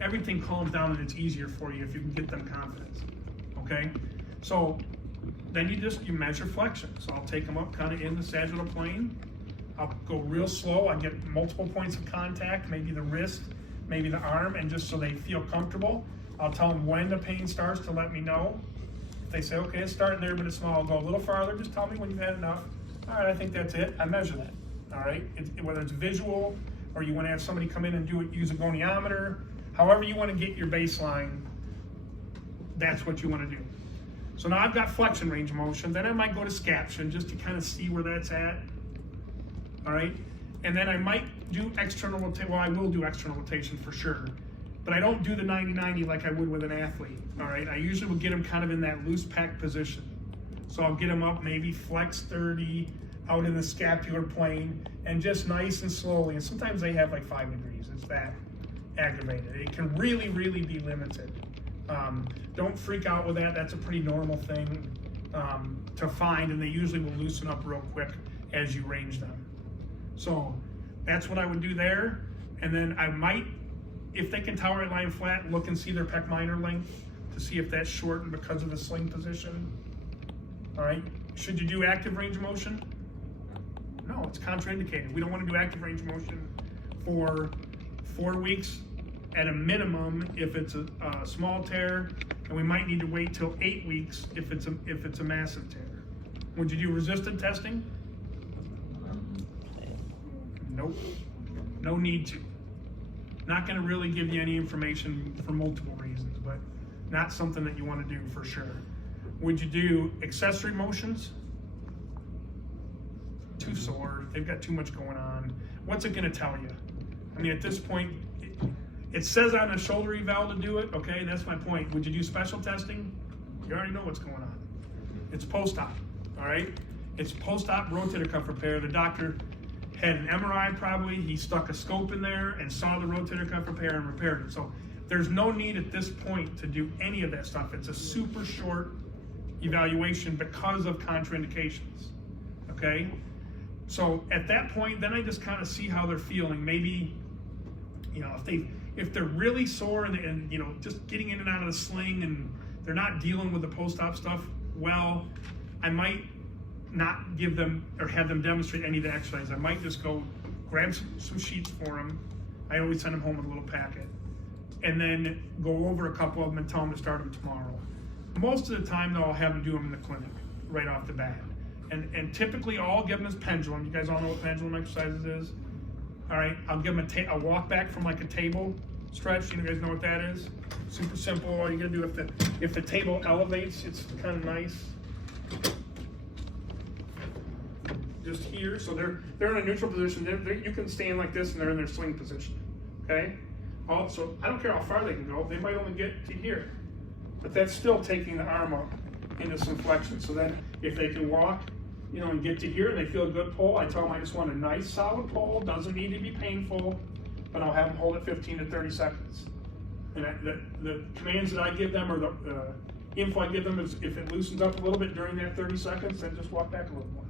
Everything calms down, and it's easier for you if you can get them confidence. Okay? So then you measure flexion. So I'll take them up kind of in the sagittal plane. I'll go real slow. I get multiple points of contact, maybe the wrist, maybe the arm, and just so they feel comfortable. I'll tell them when the pain starts to let me know. If they say, okay, it's starting there, but it's small, I'll go a little farther. Just tell me when you've had enough. All right, I think that's it. I measure that. All right, whether it's visual or you want to have somebody come in and use a goniometer, however you want to get your baseline, that's what you want to do. So now I've got flexion range of motion. Then I might go to Scapular just to kind of see where that's at. All right, and then I might do external rotation. Well, I will do external rotation for sure, but I don't do the 90-90 like I would with an athlete. All right, I usually will get them kind of in that loose pack position. So I'll get them up maybe flex 30 out in the scapular plane, and just nice and slowly. And sometimes they have like 5 degrees. It's that aggravated. It can really, really be limited. Don't freak out with that. That's a pretty normal thing to find, and they usually will loosen up real quick as you range them. So that's what I would do there. And then I might, if they can tolerate lying flat, look and see their pec minor length to see if that's shortened because of the sling position. All right. Should you do active range of motion? No, it's contraindicated. We don't want to do active range of motion for 4 weeks at a minimum if it's a small tear, and we might need to wait till 8 weeks if it's a massive tear. Would you do resistant testing? Nope. No need to. Not going to really give you any information for multiple reasons, but not something that you want to do for sure. Would you do accessory motions? Too sore. They've got too much going on. What's it going to tell you? I mean, at this point, it says on the shoulder eval to do it. Okay, that's my point. Would you do special testing? You already know what's going on. It's post-op. All right. It's post-op rotator cuff repair. The doctor had an MRI probably. He stuck a scope in there and saw the rotator cuff repair and repaired it. So there's no need at this point to do any of that stuff. It's a super short evaluation because of contraindications. Okay. So at that point, then I just kind of see how they're feeling. Maybe, you know, if they're really sore and you know, just getting in and out of the sling and they're not dealing with the post-op stuff well, I might not give them or have them demonstrate any of the exercise. I might just go grab some sheets for them. I always send them home with a little packet, and then go over a couple of them and tell them to start them tomorrow. Most of the time, though, I'll have them do them in the clinic right off the bat. And typically, all I'll give them is pendulum. You guys all know what pendulum exercises is? All right, I'll give them a walk back from like a table stretch. You guys know what that is? Super simple. All you gotta do, if the table elevates, it's kind of nice. Just here, so they're in a neutral position. You can stand like this, and they're in their sling position. Okay. Also, I don't care how far they can go. They might only get to here, but that's still taking the arm up into some flexion. So then, if they can walk, you know, and get to here and they feel a good pull, I tell them I just want a nice solid pull, doesn't need to be painful, but I'll have them hold it 15 to 30 seconds. And the commands that I give them, or the info I give them, is if it loosens up a little bit during that 30 seconds, then just walk back a little more.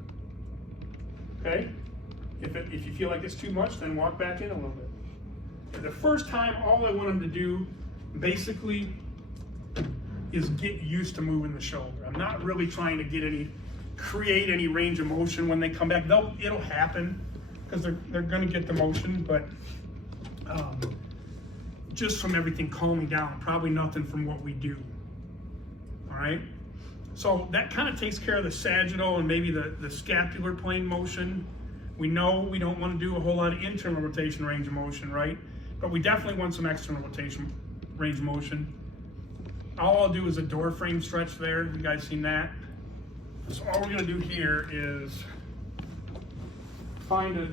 Okay? If you feel like it's too much, then walk back in a little bit. And the first time, all I want them to do, basically, is get used to moving the shoulder. I'm not really trying to create any range of motion when they come back. It'll happen, because they're gonna get the motion, but just from everything calming down, probably nothing from what we do. All right? So that kind of takes care of the sagittal and maybe the scapular plane motion. We know we don't want to do a whole lot of internal rotation range of motion, right? But we definitely want some external rotation range of motion. All I'll do is a door frame stretch there. You guys seen that? So all we're going to do here is so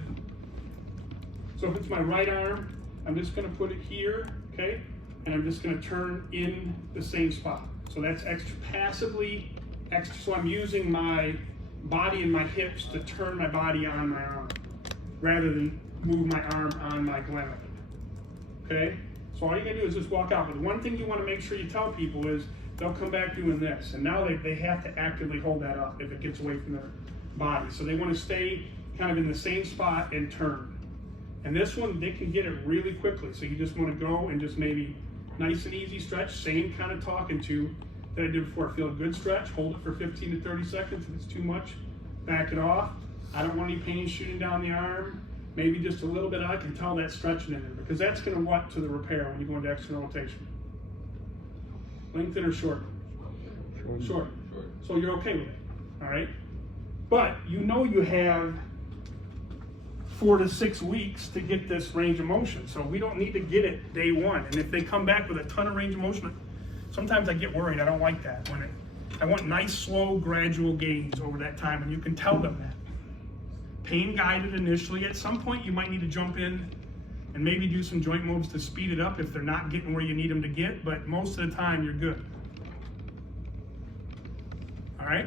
if it's my right arm, I'm just going to put it here, okay? And I'm just going to turn in the same spot. So that's passively extra. So I'm using my body and my hips to turn my body on my arm, rather than move my arm on my glenoid. Okay? So all you gotta do is just walk out. But the one thing you want to make sure you tell people is they'll come back doing this, and now they have to actively hold that up if it gets away from their body. So they want to stay kind of in the same spot and turn. And this one, they can get it really quickly. So you just want to go and just maybe nice and easy stretch, same kind of talking to that I did before. Feel a good stretch, hold it for 15 to 30 seconds. If it's too much, back it off. I don't want any pain shooting down the arm. Maybe just a little bit, I can tell that stretching in there, because that's going to what to the repair when you go into external rotation? Lengthen or shorten? Short. So you're okay with it, all right? But you know you have 4 to 6 weeks to get this range of motion, so we don't need to get it day one. And if they come back with a ton of range of motion, sometimes I get worried. I don't like that. I want nice, slow, gradual gains over that time, and you can tell them that. Pain guided initially. At some point, you might need to jump in and maybe do some joint moves to speed it up if they're not getting where you need them to get, but most of the time, you're good. All right?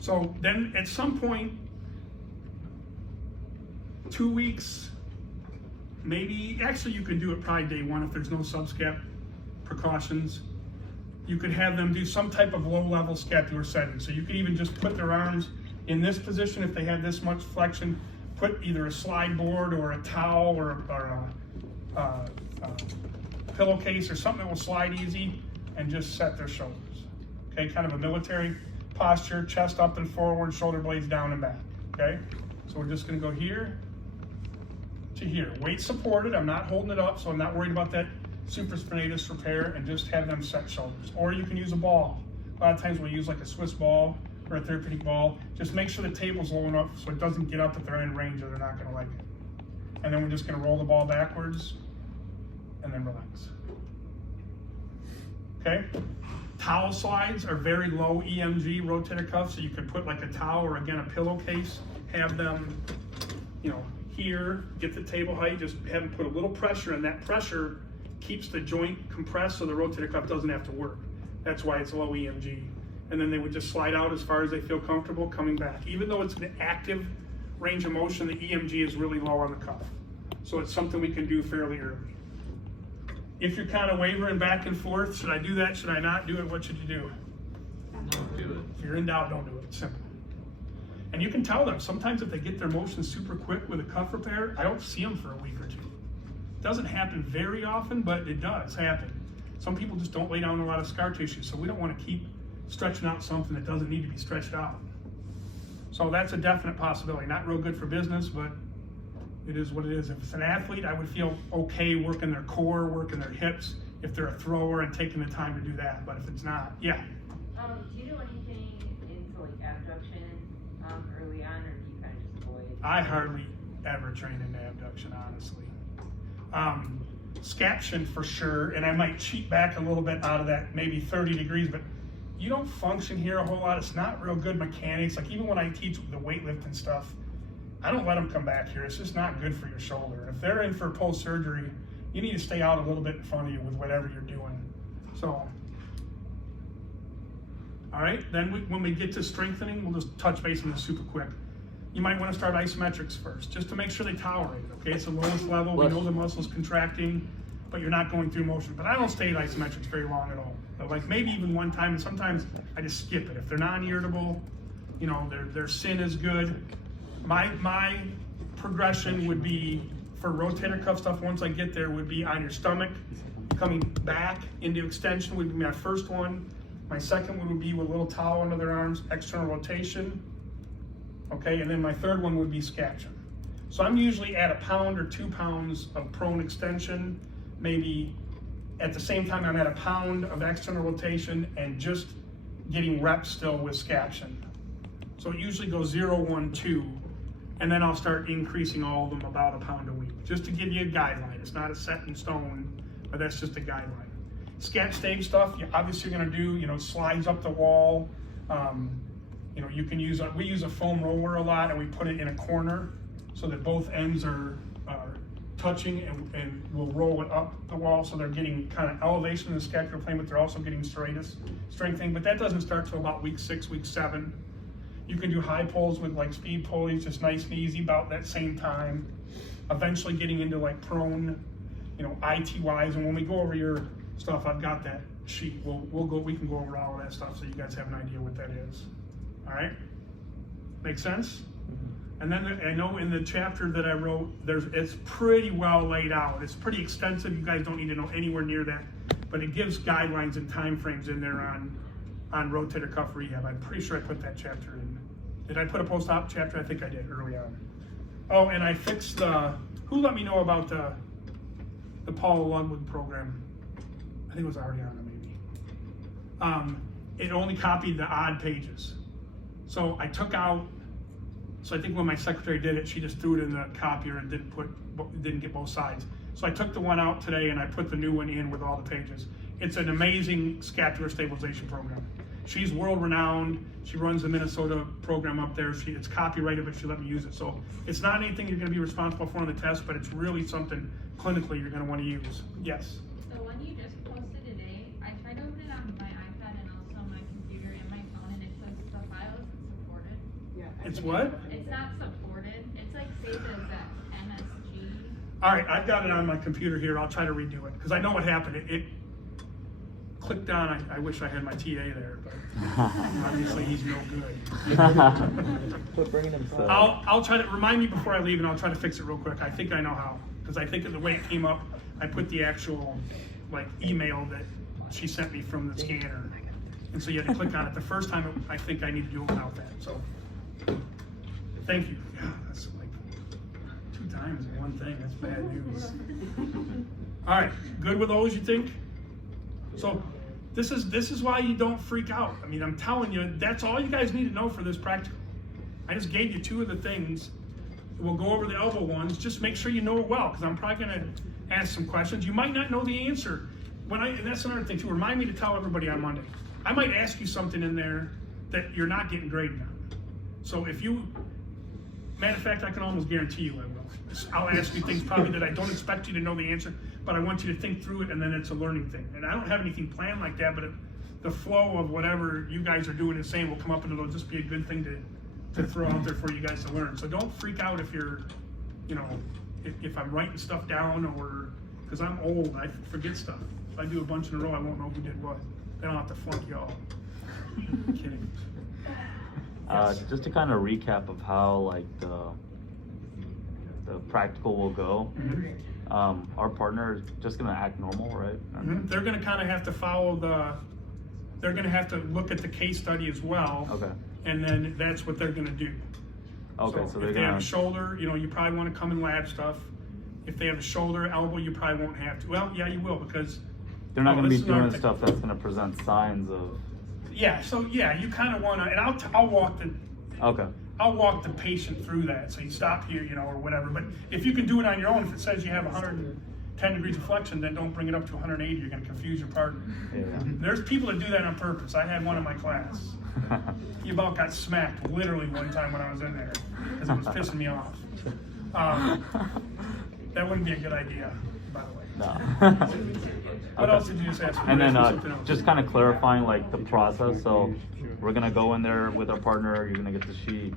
So then at some point, 2 weeks, maybe, actually you could do it probably day one if there's no subscap precautions. You could have them do some type of low-level scapular setting. So you could even just put their arms in this position if they have this much flexion, put either a slide board or a towel or a pillowcase or something that will slide easy, and just set their shoulders. Okay, kind of a military posture, chest up and forward, shoulder blades down and back. Okay, so we're just going to go here to here. Weight supported, I'm not holding it up, so I'm not worried about that supraspinatus repair, and just have them set shoulders. Or you can use a ball. A lot of times we'll use like a Swiss ball or a therapeutic ball. Just make sure the table's low enough so it doesn't get up if they're in range or they're not going to like it. And then we're just going to roll the ball backwards and then relax. Okay? Towel slides are very low EMG rotator cuffs, so you could put like a towel or again a pillowcase, have them, you know, here, get the table height, just have them put a little pressure, and that pressure keeps the joint compressed so the rotator cuff doesn't have to work. That's why it's low EMG. And then they would just slide out as far as they feel comfortable coming back. Even though it's an active range of motion, the EMG is really low on the cuff. So it's something we can do fairly early. If you're kind of wavering back and forth, should I do that, should I not do it, what should you do? Don't do it. If you're in doubt, don't do it, it's simple. And you can tell them, sometimes if they get their motion super quick with a cuff repair, I don't see them for a week or two. It doesn't happen very often, but it does happen. Some people just don't lay down a lot of scar tissue, so we don't want to keep stretching out something that doesn't need to be stretched out. So that's a definite possibility. Not real good for business, but it is what it is. If it's an athlete, I would feel okay working their core, working their hips, if they're a thrower and taking the time to do that. But if it's not, yeah. Do you do anything into like abduction early on, or do you kind of just avoid? I hardly ever train into abduction, honestly. Scapular for sure, and I might cheat back a little bit out of that, maybe 30 degrees, but you don't function here a whole lot. It's not real good mechanics. Like even when I teach the weightlifting stuff, I don't let them come back here. It's just not good for your shoulder. If they're in for post-surgery, you need to stay out a little bit in front of you with whatever you're doing. So All right, then when we get to strengthening, we'll just touch base on this super quick. You might want to start isometrics first, just to make sure they tolerate it, okay? It's the lowest level, we know the muscle's contracting, but you're not going through motion. But I don't stay at isometrics very long at all. But like maybe even one time, and sometimes I just skip it. If they're non-irritable, you know, their sin is good. My progression would be, for rotator cuff stuff, once I get there, would be on your stomach, coming back into extension would be my first one. My second one would be with a little towel under their arms, external rotation. Okay, and then my third one would be Scapular. So I'm usually at 1 pound or 2 pounds of prone extension, maybe at the same time I'm at 1 pound of external rotation and just getting reps still with Scapular. So it usually goes 0, 1, 2, and then I'll start increasing all of them about 1 pound a week, just to give you a guideline. It's not a set in stone, but that's just a guideline. Scat stave stuff, you obviously you're gonna do, you know, slides up the wall. You know, you can use, we use a foam roller a lot, and we put it in a corner so that both ends are touching, and we'll roll it up the wall so they're getting kind of elevation in the scapular plane, but they're also getting strengthening. But that doesn't start till about week 6, week 7. You can do high pulls with like speed pulleys, just nice and easy about that same time. Eventually getting into like prone, you know, ITYs, and when we go over your stuff, I've got that sheet. We can go over all of that stuff so you guys have an idea what that is. All right, make sense? And then I know in the chapter that I wrote, it's pretty well laid out. It's pretty extensive. You guys don't need to know anywhere near that, but it gives guidelines and time frames in there on rotator cuff rehab. I'm pretty sure I put that chapter in. Did I put a post-op chapter? I think I did early on. Oh, and I fixed who let me know about the Paul Ludwig program? I think it was already on it maybe. It only copied the odd pages. So I took out, so I think when my secretary did it, she just threw it in the copier and didn't get both sides. So I took the one out today and I put the new one in with all the pages. It's an amazing scapular stabilization program. She's world renowned. She runs the Minnesota program up there. It's copyrighted, but she let me use it. So it's not anything you're gonna be responsible for on the test, but it's really something clinically you're gonna wanna use. Yes? The one you just posted today, I tried to open it on my iPad and also on my computer and my phone, and it says the file isn't supported. It's what? It's not supported. It's like saved as a MSG. All right, I've got it on my computer here. I'll try to redo it because I know what happened. It clicked on. I wish I had my TA there, but obviously he's no good. Quit bringing him stuff. I'll try to remind me before I leave, and I'll try to fix it real quick. I think I know how, because I think of the way it came up, I put the actual like email that she sent me from the scanner, and so you had to click on it. The first time, I think I need to do it without that. So thank you. Yeah, that's like 2 times in one thing. That's bad news. All right, good with those, you think? So this is why you don't freak out. I mean, I'm telling you, that's all you guys need to know for this practical. I just gave you 2 of the things. We'll go over the elbow ones. Just make sure you know it well, because I'm probably going to ask some questions. You might not know the answer. And that's another thing too. Remind me to tell everybody on Monday. I might ask you something in there that you're not getting graded on. So if you, matter of fact, I can almost guarantee you I will. I'll ask you things probably that I don't expect you to know the answer, but I want you to think through it, and then it's a learning thing. And I don't have anything planned like that, but the flow of whatever you guys are doing and saying will come up, and it'll just be a good thing to throw out there for you guys to learn. So don't freak out if you're, you know, if I'm writing stuff down, or, because I'm old, I forget stuff. If I do a bunch in a row, I won't know who did what. Then I'll have to flunk y'all. Kidding. Yes. Just to kind of recap of how like the practical will go. Mm-hmm. Our partner is just gonna act normal, right? Mm-hmm. They're gonna kind of have to follow they're gonna have to look at the case study as well. Okay. And then that's what they're gonna do. Okay, so they're if gonna they have a shoulder, you know, you probably want to come and lab stuff. If they have a shoulder, elbow, you probably won't have to. Well, yeah, you will, because they're not gonna be doing stuff that's gonna present signs of. Yeah. So yeah, you kind of want to, and I'll walk the. Okay. I'll walk the patient through that. So you stop here, you know, or whatever. But if you can do it on your own, if it says you have 110 degrees of flexion, then don't bring it up to 180. You're going to confuse your partner. Yeah. There's people that do that on purpose. I had one in my class. He about got smacked literally one time when I was in there because it was pissing me off. That wouldn't be a good idea, by the way. What else did you just ask me? And then Something else. just kind of clarifying like the process. So we're gonna go in there with our partner. You're gonna get the sheet.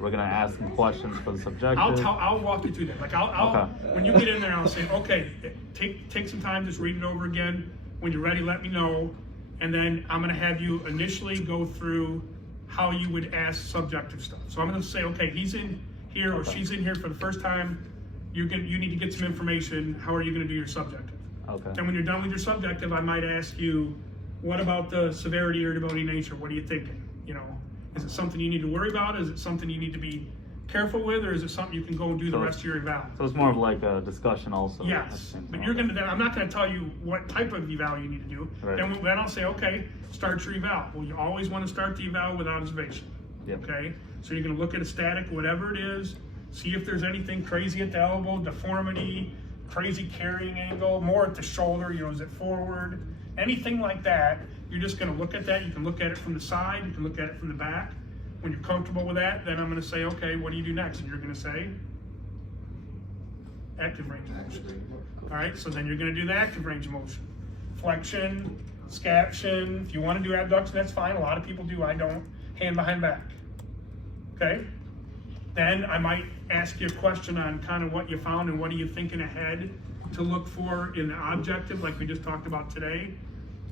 We're gonna ask some questions for the subjective. I'll walk you through that. Like I'll when you get in there, I'll say, okay, take some time, just read it over again. When you're ready, let me know. And then I'm gonna have you initially go through how you would ask subjective stuff. So I'm gonna say, okay, he's in here or she's in here for the first time. You need to get some information. How are you gonna do your subjective? Okay. And when you're done with your subjective, I might ask you, what about the severity, irritability, nature? What are you thinking? You know, is it something you need to worry about? Is it something you need to be careful with, or is it something you can go and do the rest of your eval? So it's more of like a discussion also. Yes, but I'm not gonna tell you what type of eval you need to do. Right. Then I'll say, okay, start your eval. Well, you always wanna start the eval with observation. Yep. Okay, so you're gonna look at a static, whatever it is, see if there's anything crazy at the elbow, deformity, crazy carrying angle, more at the shoulder, is it forward? Anything like that, you're just gonna look at that. You can look at it from the side, you can look at it from the back. When you're comfortable with that, then I'm gonna say, okay, what do you do next? And you're gonna say, active range of motion. All right, so then you're gonna do the active range of motion. Flexion, scaption, if you wanna do abduction, that's fine. A lot of people do, I don't. Hand behind back, okay? Then I might ask you a question on kind of what you found and what are you thinking ahead to look for in the objective, like we just talked about today.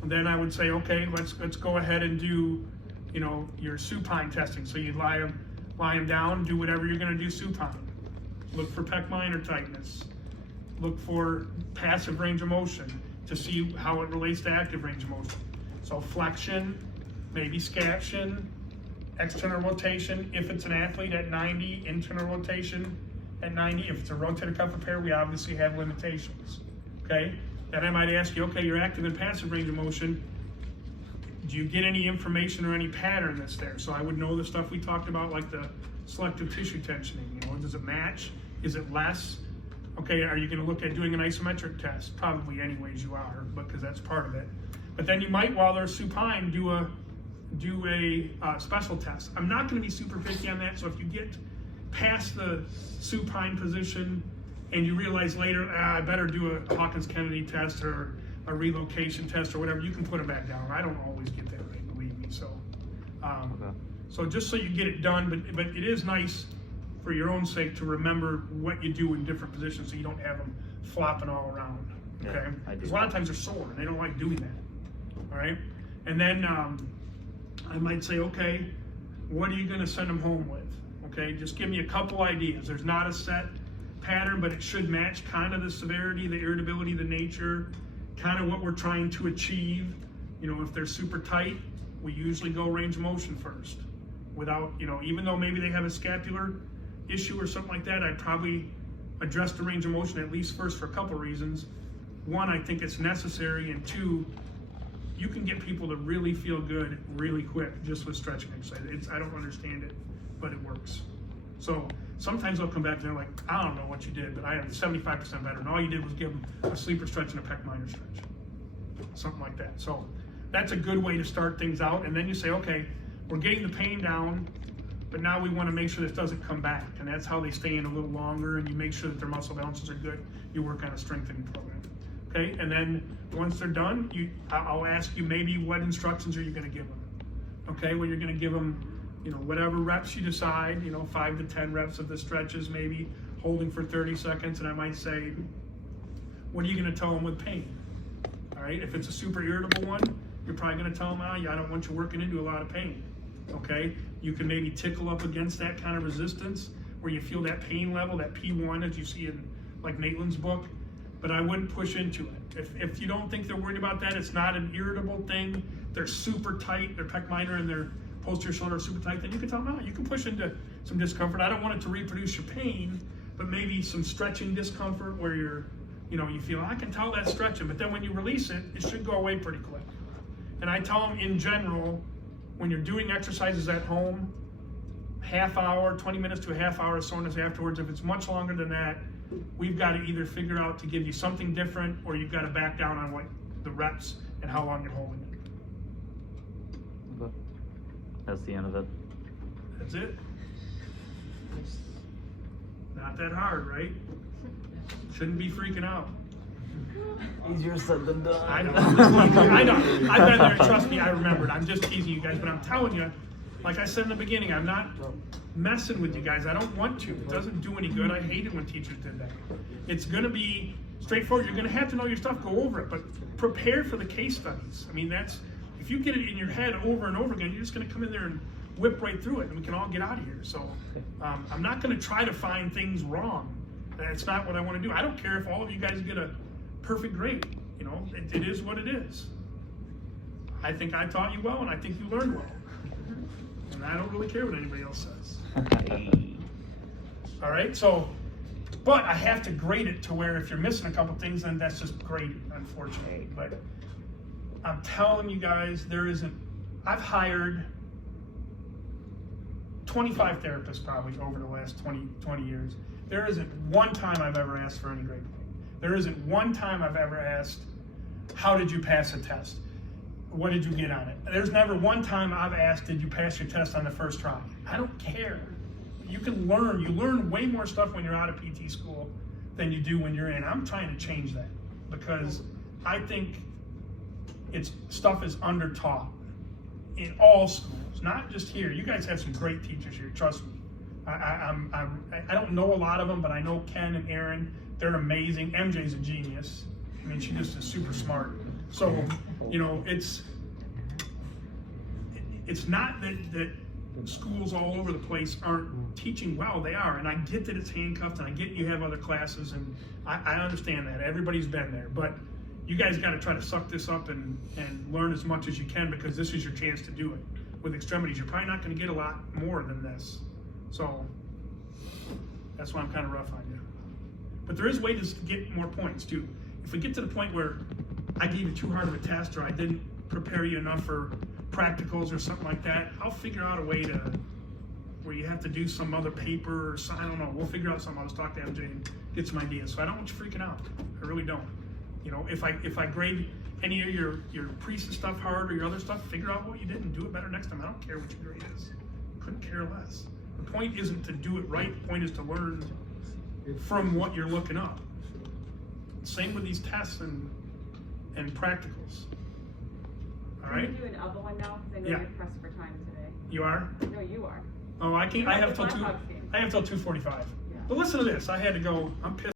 And then I would say, okay, let's go ahead and do, your supine testing. So you lie them down, do whatever you're going to do supine. Look for pec minor tightness. Look for passive range of motion to see how it relates to active range of motion. So flexion, maybe scaption, external rotation, if it's an athlete at 90, internal rotation at 90. If it's a rotator cuff repair, we obviously have limitations, okay? Then I might ask you, okay, your active and passive range of motion, do you get any information or any pattern that's there? So I would know the stuff we talked about, like the selective tissue tensioning, does it match? Is it less? Okay, are you gonna look at doing an isometric test? Probably anyways you are, because that's part of it. But then you might, while they're supine, do a special test. I'm not going to be super picky on that, so if you get past the supine position and you realize later, I better do a Hawkins-Kennedy test or a relocation test or whatever, you can put them back down. I don't always get that right, believe me. So, so just so you get it done, but it is nice for your own sake to remember what you do in different positions so you don't have them flopping all around, okay? Because a lot of times they're sore and they don't like doing that, all right? And then, I might say, okay, what are you going to send them home with? Okay, just give me a couple ideas. There's not a set pattern, but it should match kind of the severity, the irritability, the nature, kind of what we're trying to achieve. If they're super tight, we usually go range of motion first. Without, even though maybe they have a scapular issue or something like that, I'd probably address the range of motion at least first for a couple reasons. One, I think it's necessary, and two, you can get people to really feel good really quick just with stretching exercise. I don't understand it, but it works. So sometimes they'll come back and they're like, I don't know what you did, but I am 75% better. And all you did was give them a sleeper stretch and a pec minor stretch. Something like that. So that's a good way to start things out. And then you say, okay, we're getting the pain down, but now we want to make sure this doesn't come back. And that's how they stay in a little longer, and you make sure that their muscle balances are good. You work on a strengthening program. Okay, and then once they're done, I'll ask you maybe what instructions are you going to give them. Okay, well, you're going to give them, whatever reps you decide, 5 to 10 reps of the stretches, maybe holding for 30 seconds. And I might say, what are you going to tell them with pain? All right, if it's a super irritable one, you're probably going to tell them, I don't want you working into a lot of pain. Okay, you can maybe tickle up against that kind of resistance where you feel that pain level, that P1 as you see in like Maitland's book. But I wouldn't push into it. If you don't think they're worried about that, it's not an irritable thing, they're super tight, their pec minor and their posterior shoulder are super tight, then you can tell them, you can push into some discomfort. I don't want it to reproduce your pain, but maybe some stretching discomfort where you feel, I can tell that's stretching, but then when you release it, it should go away pretty quick. And I tell them in general, when you're doing exercises at home, half hour, 20 minutes to a half hour of soreness afterwards. If it's much longer than that, we've got to either figure out to give you something different, or you've got to back down on what the reps and how long you're holding it. Okay. That's the end of it. That's it. Not that hard, right? Shouldn't be freaking out. Easier said than done. I know. I'm just teasing you. I know. I've been there. Trust me, I remembered. I'm just teasing you guys, but I'm telling you, like I said in the beginning, I'm not messing with you guys. I don't want to. It doesn't do any good. I hated when teachers did that. It's going to be straightforward. You're going to have to know your stuff. Go over it, but prepare for the case studies. I mean, that's if you get it in your head over and over again, you're just going to come in there and whip right through it, and we can all get out of here. So I'm not going to try to find things wrong. That's not what I want to do. I don't care if all of you guys get a perfect grade. You know, it is what it is. I think I taught you well, and I think you learned well. And I don't really care what anybody else says. All right, so, but I have to grade it to where if you're missing a couple things, then that's just graded, unfortunately. But I'm telling you guys, I've hired 25 therapists probably over the last 20 years. There isn't one time I've ever asked for any grade point. There isn't one time I've ever asked, how did you pass a test? What did you get on it? There's never one time I've asked, did you pass your test on the first try? I don't care. You can learn. You learn way more stuff when you're out of PT school than you do when you're in. I'm trying to change that because I think stuff is under-taught in all schools, not just here. You guys have some great teachers here, trust me. I don't know a lot of them, but I know Ken and Aaron. They're amazing. MJ's a genius. I mean, she just is super smart. So, you know, it's not that schools all over the place aren't teaching well. They are, and I get that it's handcuffed, and I get you have other classes, and I understand that. Everybody's been there, but you guys got to try to suck this up and learn as much as you can because this is your chance to do it. With extremities, you're probably not going to get a lot more than this. So that's why I'm kind of rough on you. But there is ways to get more points too. If we get to the point where I gave you too hard of a test or I didn't prepare you enough for practicals or something like that, I'll figure out a way to where you have to do some other paper or something. I don't know. We'll figure out something. I'll just talk to MJ and get some ideas. So I don't want you freaking out. I really don't. You know, if I grade any of your priest stuff hard or your other stuff, figure out what you did and do it better next time. I don't care what your grade is. Couldn't care less. The point isn't to do it right. The point is to learn from what you're looking up. Same with these tests and practicals. All right? Can you do an other one now? Because I know you're pressed for time today. You are? No, you are. Oh, I have till 2:45. Yeah. But listen to this. I had to go. I'm pissed.